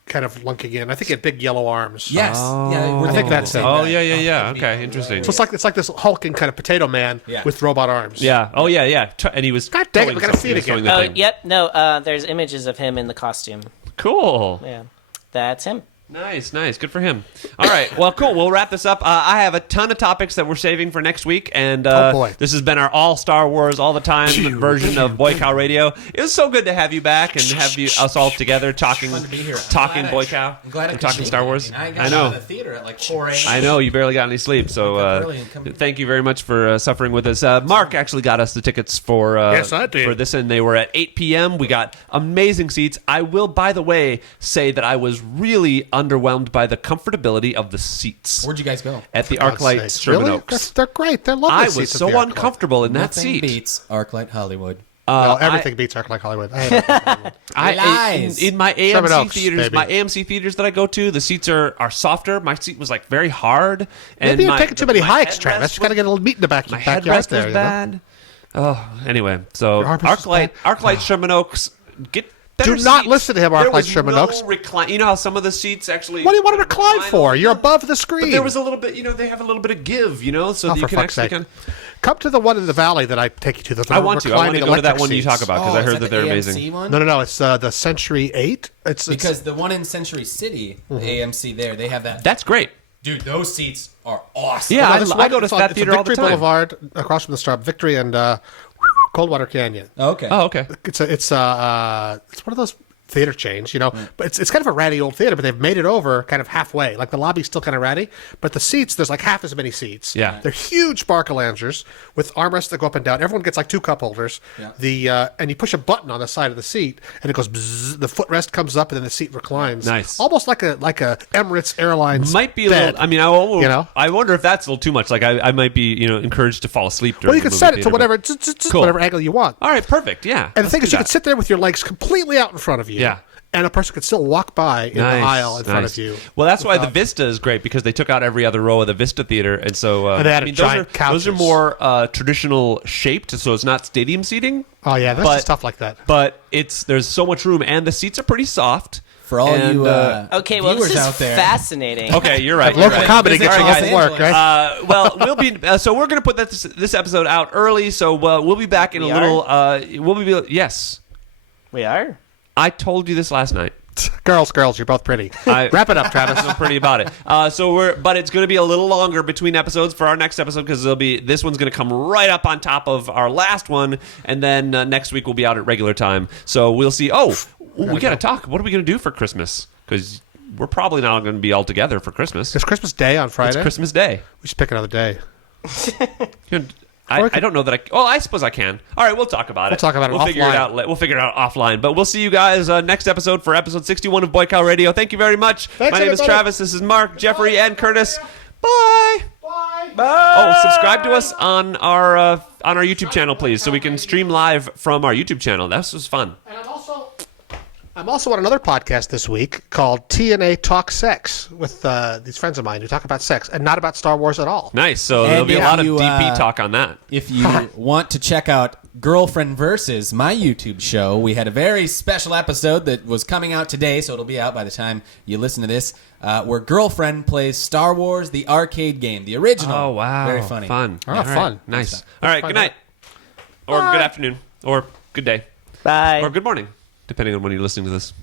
kind of lunking in. I think he had big yellow arms. Yes. Yeah. We're I think thinking that's of the it. same Oh guy. yeah. that'd be Okay, interesting. So it's like this hulking kind of potato man Yeah. with robot arms. Yeah. Oh yeah. And he was. God dang it, towing we gotta something. see it He was towing again. the Oh, thing. yep. No, there's images of him in the costume. Cool. Yeah. That's him. Nice. Good for him. All right. Well, cool. We'll wrap this up. I have a ton of topics that we're saving for next week, and Oh, boy. this has been our all Star Wars all the time version of Boy Cow Radio. It was so good to have you back and have us all together talking, Fun to be here. talking Boy Cow, I'm glad I and could talking be Star here. Wars. I got I know. out of the theater at like 4 a.m. I know you barely got any sleep, so Wake up early and come- thank you very much for suffering with us. Mark actually got us the tickets for Yes, I did. for this, and they were at 8 p.m. We got amazing seats. I will, by the way, say that I was really underwhelmed by the comfortability of the seats Where'd you guys go? at the God's ArcLight sakes. Sherman Really? Oaks. They're great. They're lovely I was seats at so the ArcLight. uncomfortable in that Nothing seat. beats ArcLight Hollywood. Well, everything beats ArcLight Hollywood. I hate ArcLight Hollywood. Lies. In my Sherman AMC Oaks, theaters, baby. my AMC theaters that I go to, the seats are softer. My seat was like very hard. And Maybe you're my- taking too many my hikes, headrest Travis. You got to was- get a little meat in the My backyard headrest there. was You know? bad. Oh, anyway, so Your armrest was ArcLight Sherman Oaks, get better Do not seats. listen to him, There ArcLight was Sherman no Oaks. recline. You know how some of the seats actually. What do you want to recline for? You're above the screen. But there was a little bit. You know, they have a little bit of give. You know, so Oh, that you for can fuck's actually. sake. Come to the one in the valley that I take you to. The I want to. I want to reclining go to that electric one you seats. talk about because I is heard that the they're AMC amazing. One? No, it's the Century 8. It's Because the one in Century City, the AMC there, they have that. That's great. Dude, those seats are awesome. Yeah, No, this I one- go to it's on- that it's theater all the Victory time. Boulevard across from the Star. Victory and Coldwater Canyon. Okay. Oh, okay. It's one of those. theater chains, but it's kind of a ratty old theater, but they've made it over kind of halfway. Like the lobby's still kind of ratty, but the seats, there's like half as many seats. Yeah. They're huge sparkle loungers with armrests that go up and down. Everyone gets like 2 cup holders. Yeah. And you push a button on the side of the seat and it goes bzzz, the footrest comes up and then the seat reclines. Nice. Almost like a Emirates Airlines might be a bed. little. I mean, I wonder if that's a little too much. Like I might be encouraged to fall asleep during. Well, you can set it to theater, whatever angle you want. All right, perfect. Yeah. And the thing is, you can sit there with your legs completely out in front of you. Yeah. And a person could still walk by in the aisle in front of you. Well, that's why the Vista is great, because they took out every other row of the Vista Theater, and so and they added giant couches. Those are more traditional shaped, so it's not stadium seating. Oh yeah, that's stuff like that. But there's so much room, and the seats are pretty soft. For all you okay, well, viewers this is out there, fascinating. Okay, you're right. Local comedy gets you off Los work, right? Well, we'll be so we're going to put this episode out early, so we'll be back in a little. Yes, we are. I told you this last night. Girls, you're both pretty. Wrap it up, Travis. I'm pretty about it. But it's going to be a little longer between episodes for our next episode, because this one's going to come right up on top of our last one, and then next week we'll be out at regular time. So we'll see. We got to talk. What are we going to do for Christmas? Because we're probably not going to be all together for Christmas. It's Christmas Day on Friday. It's Christmas Day. We should pick another day. I don't know that I suppose I can. All right, we'll talk about it. We'll talk about it We'll figure it out. We'll figure it out offline. But we'll see you guys next episode for episode 61 of Boy Cow Radio. Thank you very much. Thanks, My name is everybody. Travis. This is Mark, Jeffrey, and Curtis. Bye. Bye. Oh, subscribe to us on our YouTube channel, please, so we can stream live from our YouTube channel. This was fun. And I'm also on another podcast this week called TNA Talk Sex with these friends of mine who talk about sex and not about Star Wars at all. Nice. So there'll be a lot of DP talk on that. If you want to check out Girlfriend Versus, my YouTube show, we had a very special episode that was coming out today, so it'll be out by the time you listen to this, where Girlfriend plays Star Wars, the arcade game, the original. Oh, wow. Very funny. Fun. Oh, All right. fun. Nice. All right, good night. Or good afternoon. Or good day. Bye. Or good morning, depending on when you're listening to this.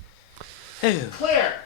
Clear.